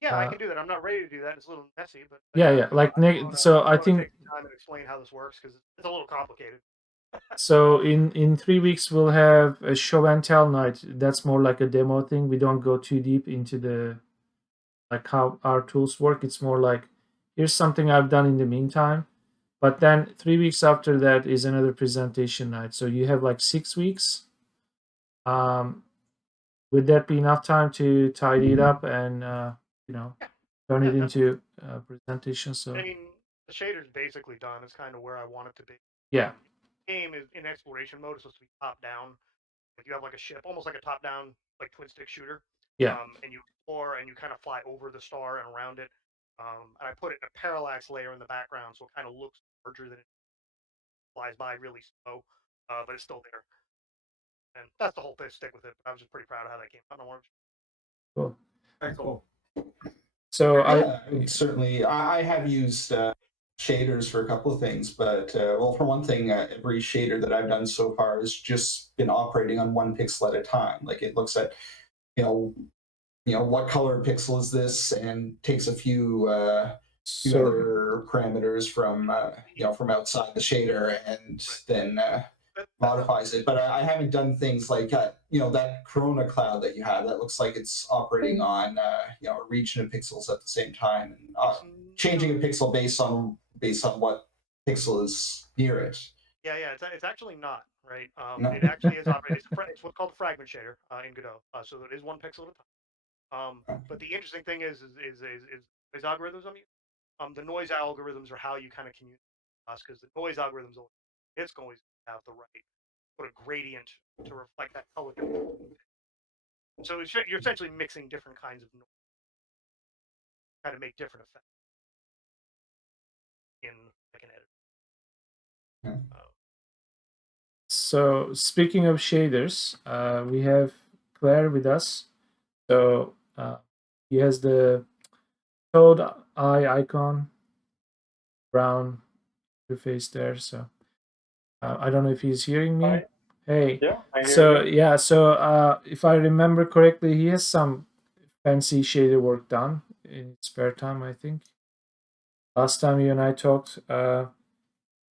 Yeah, I can do that. I'm not ready to do that. It's a little messy, but yeah. Like so, I think take time and explain how this works because it's a little complicated. So in 3 weeks we'll have a show and tell night. That's more like a demo thing. We don't go too deep into the like how our tools work. It's more like, here's something I've done in the meantime. But then 3 weeks after that is another presentation night. So you have like 6 weeks. Would that be enough time to tidy it up and turn Yeah, it into a presentation? So I mean, the shader's basically done. It's kind of where I want it to be. yeah, Game is in exploration mode. It's supposed to be top down. Like you have like a ship, almost like a top down, like twin stick shooter. yeah, And you explore and you kind of fly over the star and around it. And I put it in a parallax layer in the background, so it kind of looks larger than it flies by really slow, but it's still there. And that's the whole thing. Stick with it. But I was just pretty proud of how that came out. I wanted cool. Very cool. So Yeah, certainly. I have used shaders for a couple of things, but well, for one thing, every shader that I've done so far has just been operating on one pixel at a time. Like it looks at, you know, what color pixel is this, and takes a few so other parameters from from outside the shader, and then modifies it. But I haven't done things like that Corona cloud that you have. That looks like it's operating on a region of pixels at the same time, and changing a pixel based on what pixel is near it. Yeah, it's actually not right. No. It actually is operating. It's what's called a fragment shader in Godot, so it is one pixel at a time. But the interesting thing is algorithms. I mean, the noise algorithms are how you kind of communicate because the noise algorithms it's going to have the right put a gradient to reflect that color. So you're essentially mixing different kinds of noise, kind of make different effects in like an edit. So speaking of shaders, we have Claire with us. So he has the toad eye icon, brown interface there. So I don't know if he's hearing me. Hi. Hey. Yeah, I hear So you. yeah, so if I remember correctly, he has some fancy shader work done in his spare time, I think. Last time you and I talked,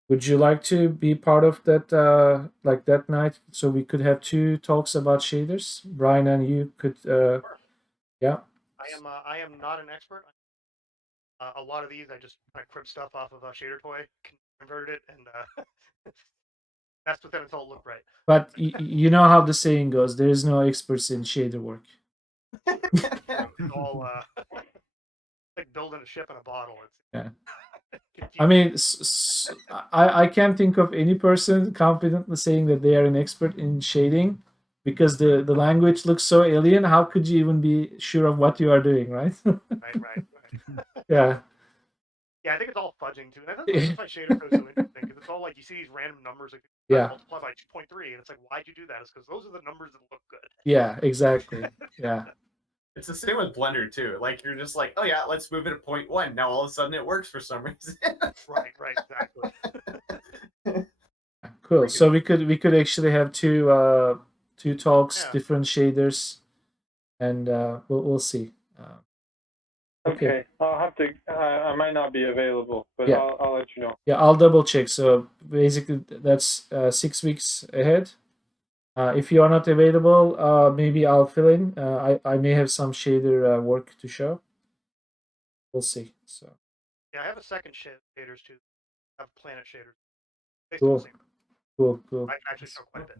would you like to be part of that, like that night, so we could have two talks about shaders? Brian and you could, yeah. I am not an expert. A lot of these I just kind of crib stuff off of a shader toy, converted it, and that's what then it's all look right. But you know how the saying goes: there is no experts in shader work. It's all like building a ship in a bottle. It's Yeah. I mean, I can't think of any person confidently saying that they are an expert in shading, because the language looks so alien. How could you even be sure of what you are doing, right? right. Yeah. Yeah, I think it's all fudging too, and that's why shader code is so interesting because it's all like you see these random numbers like Yeah. multiply by 2.3, and it's like, why'd you do that? It's because those are the numbers that look good. Yeah, exactly. Yeah. It's the same with Blender too. Like you're just like, oh yeah, let's move it to 0.1. Now all of a sudden it works for some reason. Right, exactly. Cool. So we could actually have two talks, Yeah. different shaders, and we'll see. Okay, I'll have to. I might not be available, but Yeah. I'll let you know. Yeah, I'll double check. So basically, that's 6 weeks ahead. If you are not available, maybe I'll fill in. I may have some shader work to show. We'll see. So Yeah, I have a second shaders too. I have planet shaders. They cool, still cool. I actually show quite a bit.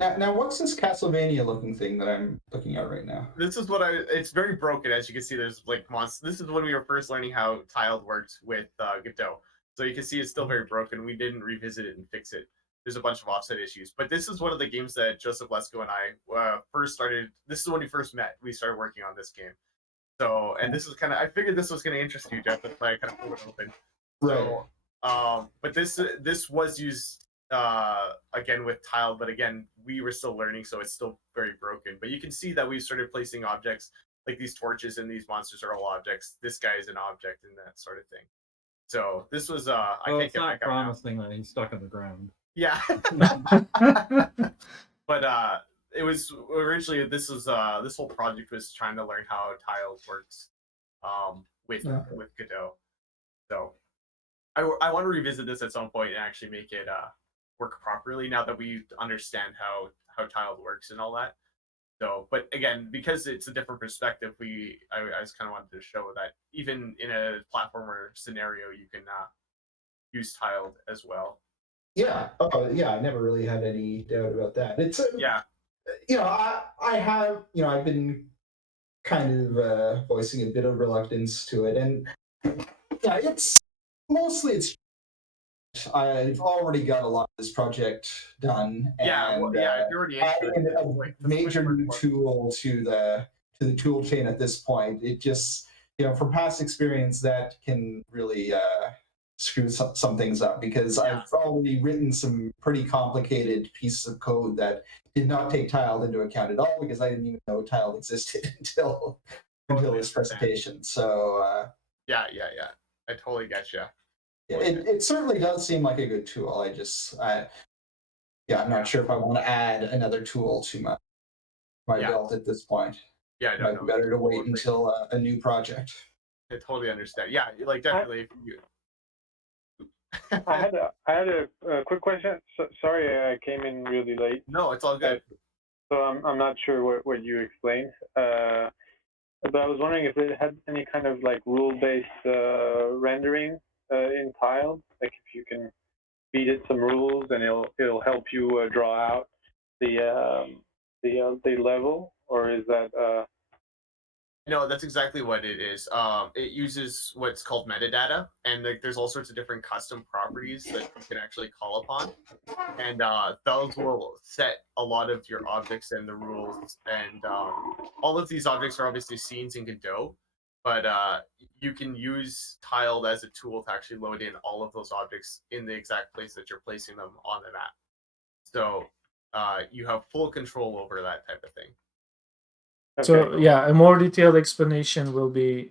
Now, what's this Castlevania looking thing that I'm looking at right now? This is what it's very broken, as you can see. There's like monsters. This is when we were first learning how tiled worked with Godot. So you can see it's still very broken. We didn't revisit it and fix it. There's a bunch of offset issues. But this is one of the games that Joseph Lesko and I first started. This is when we first met. We started working on this game. So, and this is kind of, I figured this was going to interest you, Jeff. That's why I kind of pulled it open. So, but this was used again with tile, but again, we were still learning, so it's still very broken. But you can see that we started placing objects like these torches, and these monsters are all objects. This guy is an object, and that sort of thing. So this was I can't it's get not back up now. promising that he's stuck in the ground. Yeah. But it was originally this whole project was trying to learn how tile works with Godot. So I want to revisit this at some point and actually make it work properly now that we understand how tiled works and all that. So, but again, because it's a different perspective, I just kind of wanted to show that even in a platformer scenario, you can use tiled as well. Yeah. Oh, yeah. I never really had any doubt about that. It's Yeah. I have I've been kind of voicing a bit of reluctance to it, and yeah, it's mostly I've already got a lot of this project done, Yeah, and if you're already into adding it, a like major new tool to the tool chain at this point, it just from past experience that can really screw some things up, because I've already written some pretty complicated pieces of code that did not take tiled into account at all, because I didn't even know tiled existed until this presentation. So yeah, I totally get you. it certainly does seem like a good tool. I'm not sure if I want to add another tool to my belt at this point. Yeah, I It don't might know. be better to wait until a new project. I totally understand. Yeah, like definitely. I had a quick question. Sorry, I came in really late. No, it's all good. So I'm not sure what you explained. But I was wondering if it had any kind of like rule-based rendering in tiled, like if you can feed it some rules and it'll help you draw out the level, or is that No, that's exactly what it is. It uses what's called metadata, and like there's all sorts of different custom properties that you can actually call upon, and those will set a lot of your objects and the rules. And all of these objects are obviously scenes in Godot, but you can use tiled as a tool to actually load in all of those objects in the exact place that you're placing them on the map. So you have full control over that type of thing. So yeah, a more detailed explanation will be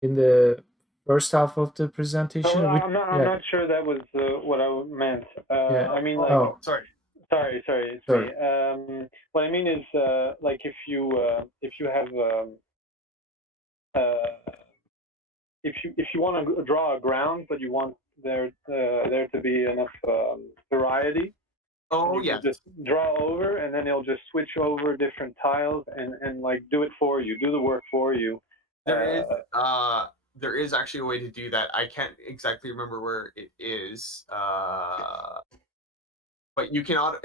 in the first half of the presentation. So I'm not sure that was what I meant. I mean, like, sorry. It's me. What I mean is, like, if you have if you want to draw a ground, but you want there to be enough variety. Oh, you can just draw over, and then it'll just switch over different tiles and like do it for you, do the work for you. There is actually a way to do that. I can't exactly remember where it is, but you can auto.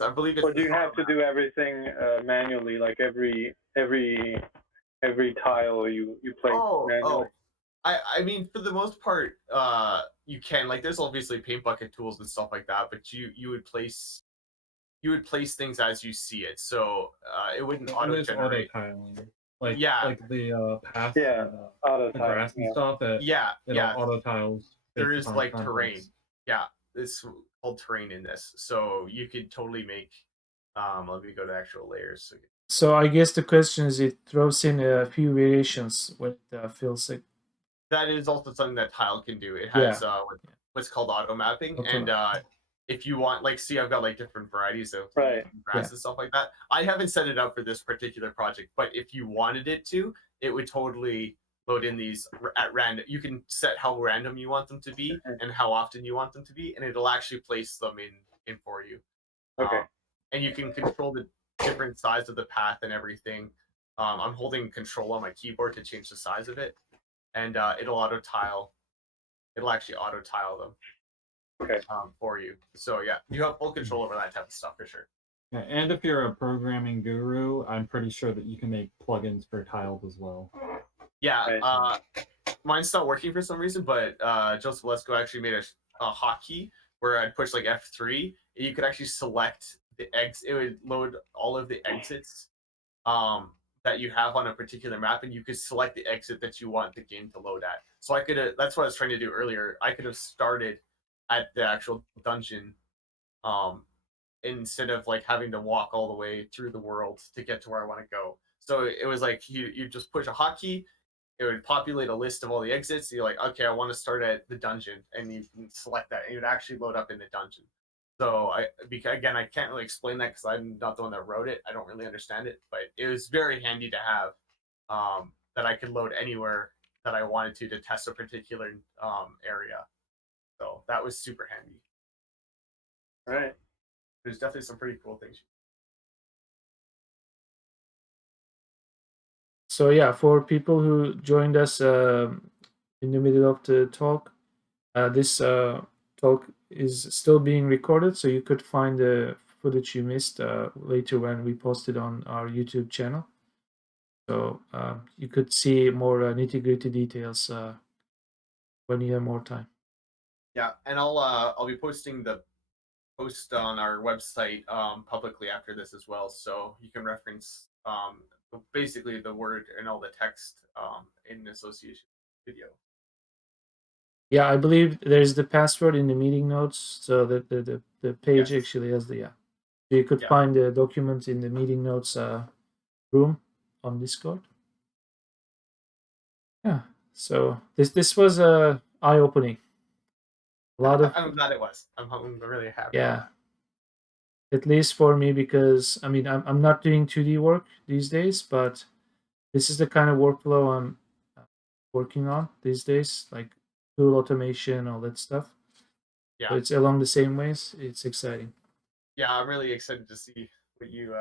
I believe it's. Or do you have to do everything manually, like every tile you place manually? I mean, for the most part, you can. Like, there's obviously paint bucket tools and stuff like that, but you would place things as you see it, so it wouldn't auto generate. Auto-tiling. Like the path, auto the grass and stuff. Auto tiles. There is like terrain. Yeah, it's called terrain in this, so you could totally make. Let me go to actual layers. So I guess the question is, it throws in a few variations when it fills it. That is also something that tile can do. It has what's called auto mapping, and if you want, like, see, I've got like different varieties of grass and stuff like that. I haven't set it up for this particular project, but if you wanted it to, it would totally load in these at random. You can set how random you want them to be and how often you want them to be, and it'll actually place them in for you. And you can control the different size of the path and everything. I'm holding control on my keyboard to change the size of it, and it'll auto tile. It'll actually auto tile them for you. So yeah, you have full control over that type of stuff for sure. Yeah, and if you're a programming guru, I'm pretty sure that you can make plugins for tiled as well. Yeah, mine's not working for some reason, but Joseph Lesko actually made a hotkey where I'd push like F3, and you could actually select the eggs. It would load all of the exits that you have on a particular map, and you could select the exit that you want the game to load at. So I could that's what I was trying to do earlier. I could have started at the actual dungeon instead of like having to walk all the way through the world to get to where I want to go. So it was like you just push a hotkey, it would populate a list of all the exits. You're like, okay, I want to start at the dungeon, and you can select that, and it would actually load up in the dungeon. So again, I can't really explain that because I'm not the one that wrote it. I don't really understand it, but it was very handy to have that I could load anywhere that I wanted to test a particular area. So that was super handy. Right. There's definitely some pretty cool things. So yeah, for people who joined us in the middle of the talk, this talk is still being recorded, so you could find the footage you missed later when we post it on our YouTube channel. So you could see more nitty-gritty details when you have more time. Yeah, and I'll be posting the post on our website publicly after this as well, so you can reference basically the word and all the text in association with video. Yeah, I believe there's the password in the meeting notes, so that the page Yes. actually has the So you could Yeah. find the document in the meeting notes room on Discord. Yeah, so this was eye opening. A lot of I'm glad it was. I'm really happy. yeah, at least for me, because I mean I'm not doing 2D work these days, but this is the kind of workflow I'm working on these days, like tool automation, all that stuff. Yeah. So it's along the same ways. It's exciting. Yeah, I'm really excited to see what you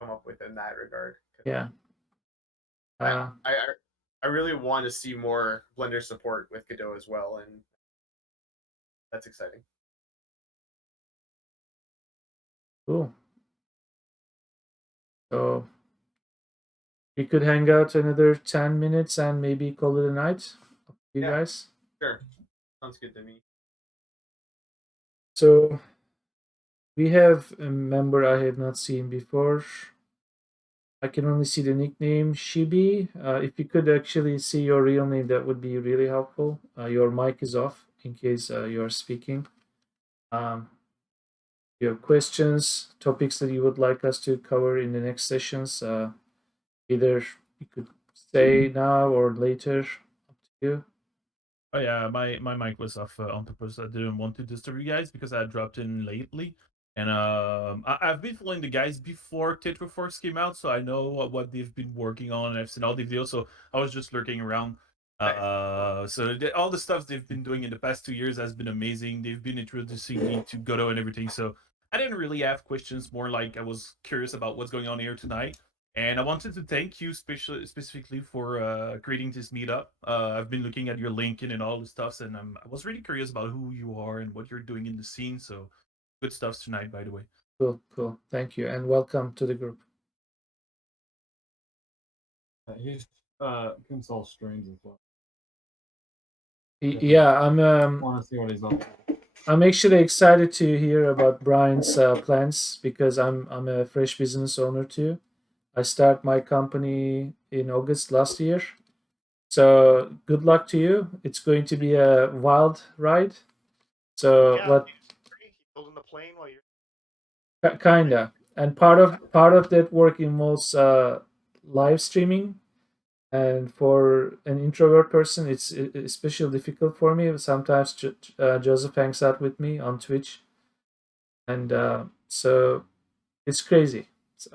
come up with in that regard. Yeah. I really want to see more Blender support with Godot as well, and that's exciting. Cool. So we could hang out another 10 minutes and maybe call it a night. Up to you Yeah. guys. Sure. Sounds good to me. So we have a member I have not seen before. I can only see the nickname Shibi. If you could actually see your real name, that would be really helpful. Your mic is off in case you are speaking. You have questions, topics that you would like us to cover in the next sessions. Either you could say now or later. Up to you. Oh yeah, my mic was off on purpose. I didn't want to disturb you guys because I dropped in lately, and I've been following the guys before Tetra Force came out, so I know what they've been working on, and I've seen all the videos. So I was just lurking around. All the stuff they've been doing in the past 2 years has been amazing. They've been introducing me to Godot and everything. So I didn't really have questions. More like I was curious about what's going on here tonight. And I wanted to thank you specifically for creating this meetup. I've been looking at your LinkedIn and all the stuffs, and I was really curious about who you are and what you're doing in the scene. So good stuff tonight, by the way. Cool. Thank you, and welcome to the group. He's Kinsall Strains as well. Yeah, I'm. Want to see what he's up to. I'm actually excited to hear about Brian's plans because I'm a fresh business owner too. I start my company in August last year. So good luck to you. It's going to be a wild ride. So Yeah, what he's building the plane while you're kinda. And part of that work involves live streaming. And for an introvert person, it's especially difficult for me. Sometimes Joseph hangs out with me on Twitch, and so it's crazy. So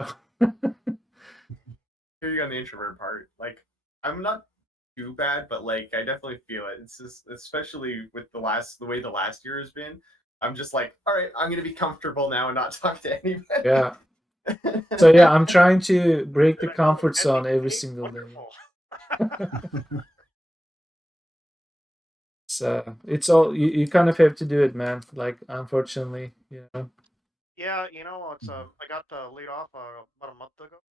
Here you on the introvert part. Like, I'm not too bad, but like I definitely feel it. It's just especially with the way the last year has been. I'm just like, all right, I'm gonna be comfortable now and not talk to anybody. yeah. So yeah, I'm trying to break the Right. comfort That'd zone be every great. single day. Wonderful. So it's all you kind of have to do it, man. Like unfortunately, Yeah, it's I got laid off about a month ago.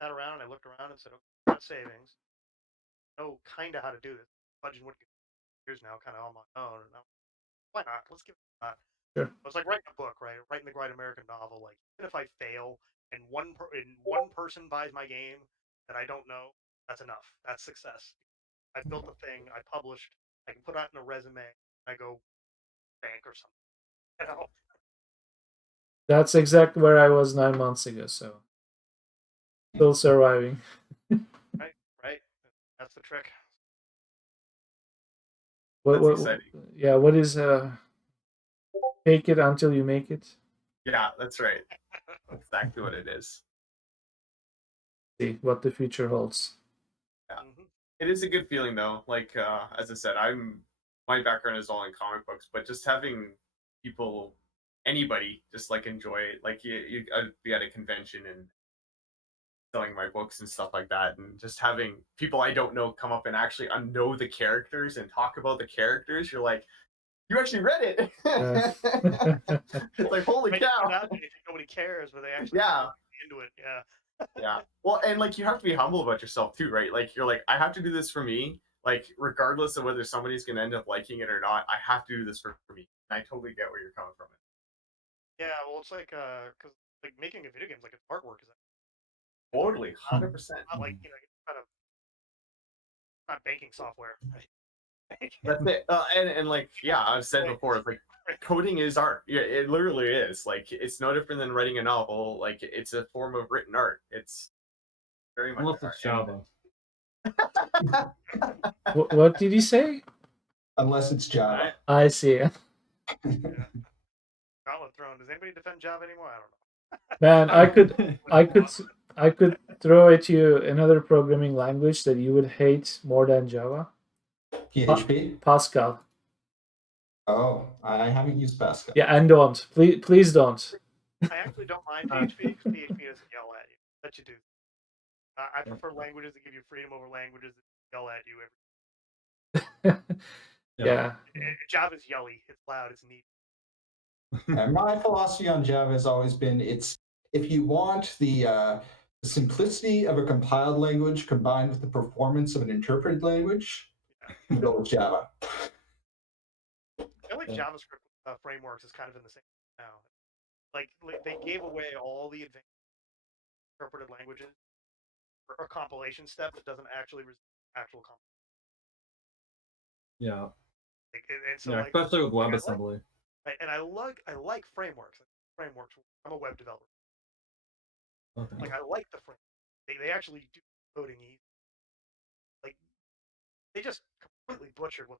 Sat around and I looked around and said, okay, got savings. Know kind of how to do this. Budgeting what years now, kind of on my own. And why not? Let's give it a shot. Sure. It's like writing a book, right? Writing the great American novel. Like even if I fail and one person buys my game that I don't know, that's enough. That's success. I built a thing. I published. I can put out in a resume. I go bank or something. You know? That's exactly where I was 9 months ago. So still surviving. Right. That's the trick. What, That's what, exciting. yeah, what is fake it until you make it? Yeah, that's right. That's exactly what it is. See what the future holds. Yeah. It is a good feeling though. Like as I said, my background is all in comic books, but just having people, anybody, just like enjoy it. Like you I'd be at a convention and selling my books and stuff like that, and just having people I don't know come up and actually know the characters and talk about the characters. You're like, you actually read it. It's like, holy Right, cow. nowadays, nobody cares, but they actually Yeah. into it. Yeah. Yeah. Well, and like you have to be humble about yourself too, right? Like you're like, I have to do this for me. Like regardless of whether somebody's gonna end up liking it or not, I have to do this for me. And I totally get where you're coming from. Yeah, well, it's like because like making a video game is like it's artwork, is Totally, 100%. not like it's kind of not banking software. That's it. And like, yeah, I've said before, it's like coding is art. Yeah, it literally is. Like, it's no different than writing a novel. Like, it's a form of written art. It's very much Unless art. it's Java. What did he say? Unless it's Java. I see. Gauntlet Throne. Does anybody defend Java anymore? I don't know. Man, I could throw at you another programming language that you would hate more than Java. PHP? Pascal. Oh, I haven't used Pascal. Yeah, and don't. Please don't. I actually don't mind PHP because PHP doesn't yell at you. Let you do. I prefer languages that give you freedom over languages that yell at you. Yeah. Java's yelly. It's loud. It's neat. And my philosophy on Java has always been it's if you want the simplicity of a compiled language combined with the performance of an interpreted language, you go with Java. I feel like JavaScript frameworks is kind of in the same now. Like they gave away all the advanced interpreted languages for a compilation step that doesn't actually actual compilation. Yeah. So yeah, especially with WebAssembly. And I like frameworks. Frameworks. I'm a web developer. Okay. Like I like the framework. They actually do coding easy. Like they just completely butchered what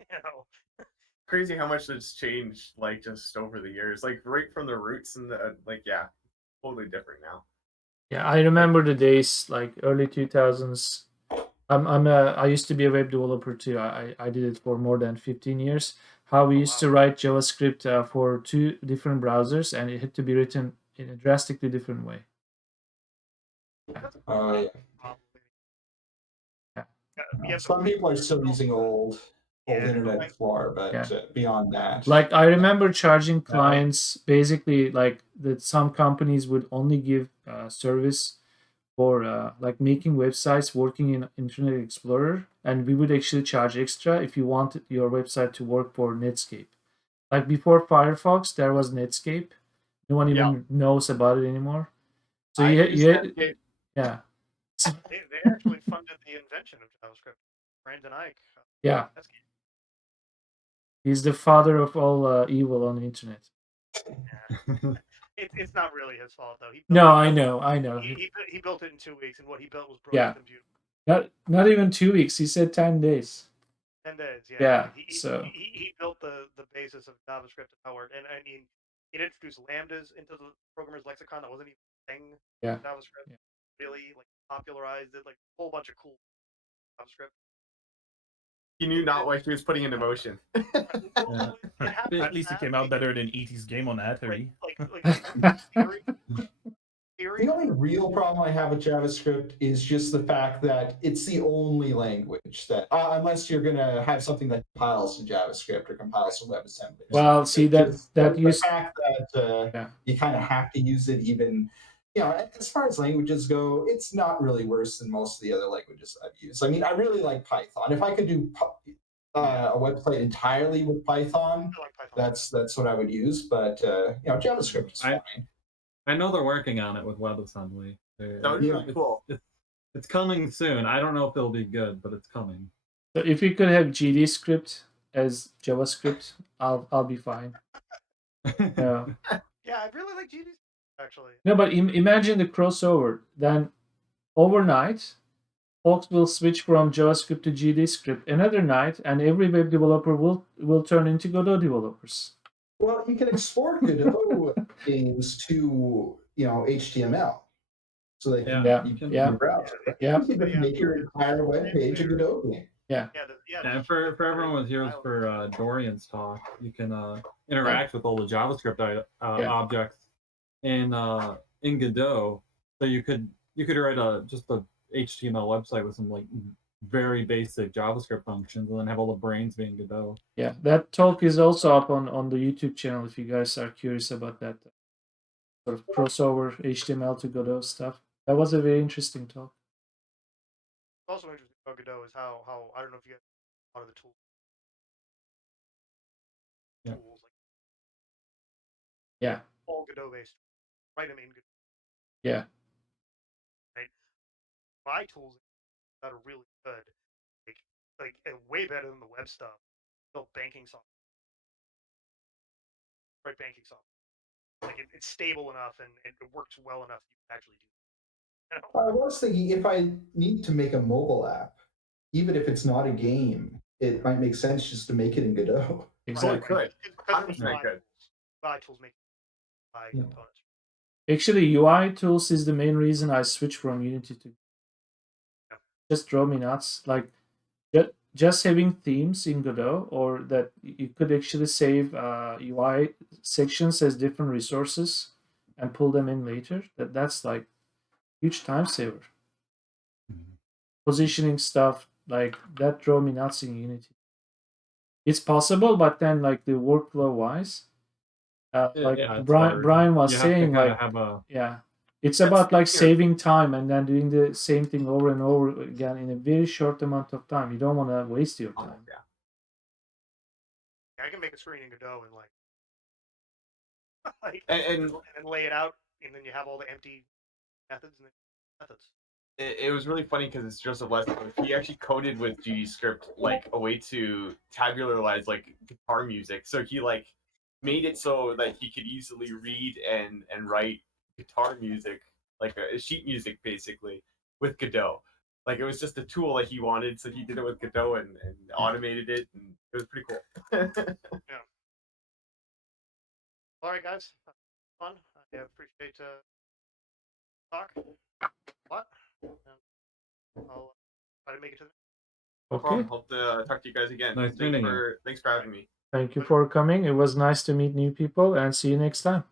you know. Crazy how much it's changed, like just over the years. Like right from the roots and the like, yeah, totally different now. Yeah, I remember the days like early 2000s. I used to be a web developer too. I did it for more than 15 years. How we used to write JavaScript for 2 different browsers, and it had to be written in a drastically different way. Yeah. Some people are still using old Internet Explorer, but beyond that, like I remember charging clients basically like that. Some companies would only give service for like making websites working in Internet Explorer, and we would actually charge extra if you wanted your website to work for Netscape. Like before Firefox, there was Netscape. No one even knows about it anymore. So yeah. They actually funded the invention of JavaScript. Brandon Ike. Yeah. He's the father of all evil on the internet. Yeah. It's not really his fault though. I know. He built it in 2 weeks, and what he built was brilliant and beautiful. Not even 2 weeks. He said 10 days. 10 days, yeah. Yeah. He built the basis of JavaScript and how it worked, and I mean, it introduced lambdas into the programmer's lexicon that wasn't even a thing. Yeah. JavaScript really like popularized it, like a whole bunch of cool JavaScript. He knew not what he was putting into motion. At least it came out better than E.T.'s game on Atari. The only real problem I have with JavaScript is just the fact that it's the only language that, unless you're going to have something that compiles to JavaScript or compiles to WebAssembly. Well, see the fact that you kind of have to use it, even as far as languages go, it's not really worse than most of the other languages I've used. I mean, I really like Python. If I could do a website entirely with Python, that's what I would use. But JavaScript is fine. I know they're working on it with WebAssembly. That would be really cool. It's coming soon. I don't know if it'll be good, but it's coming. So if you could have GD script as JavaScript, I'll be fine. Yeah, I really like GD actually. No, but imagine the crossover. Then overnight, folks will switch from JavaScript to GD script another night, and every web developer will turn into Godot developers. Well, you can export Godot games to HTML, so they can browser. You can make your entire web page a Godot game. And for everyone who's here for Dorian's talk, you can interact with all the JavaScript objects in in Godot, so you could write just a HTML website with some like very basic JavaScript functions, and then have all the brains being Godot. Yeah, that talk is also up on the YouTube channel if you guys are curious about that sort of crossover HTML to Godot stuff. That was a very interesting talk. Also interesting about Godot is how I don't know if you guys a lot of the tools. Yeah. Tools like Yeah, all Godot based. Write them in Godot. yeah, Right? My tools that are really good, like way better than the web stuff. Built banking software. Right, banking software. Like it's stable enough and it works well enough you can actually do it. You know? I was thinking if I need to make a mobile app, even if it's not a game, it might make sense just to make it in Godot. exactly. Could. Because of 100% could. UI tools make UI Yeah. components. Actually, UI tools is the main reason I switched from Unity to. Yeah. Just drove me nuts. Like just having themes in Godot, or that you could actually save UI sections as different resources and pull them in later. That's like huge time saver. Positioning stuff like that drove me nuts in Unity. It's possible, but then like the workflow wise, like Yeah, it's Brian hard. Brian was You have to saying, kind like of have a yeah, it's That's about like here. saving time and then doing the same thing over and over again in a very short amount of time. You don't want to waste your Oh, time. yeah. I can make a screen in Godot and like And and lay it out, and then you have all the empty methods and methods. it was really funny because it's Joseph Leslie. He actually coded with GDScript like a way to tabularize like guitar music. So he like made it so that he could easily read and write guitar music, like a sheet music basically, with Godot. Like it was just a tool that he wanted, so he did it with Godot and automated it, and it was pretty cool. All right, guys, fun. I appreciate talk. What? I'll try to make it to the. No Okay. problem. Hope to talk to you guys again. Nice meeting you. Thanks for having me. Thank you for coming. It was nice to meet new people and see you next time.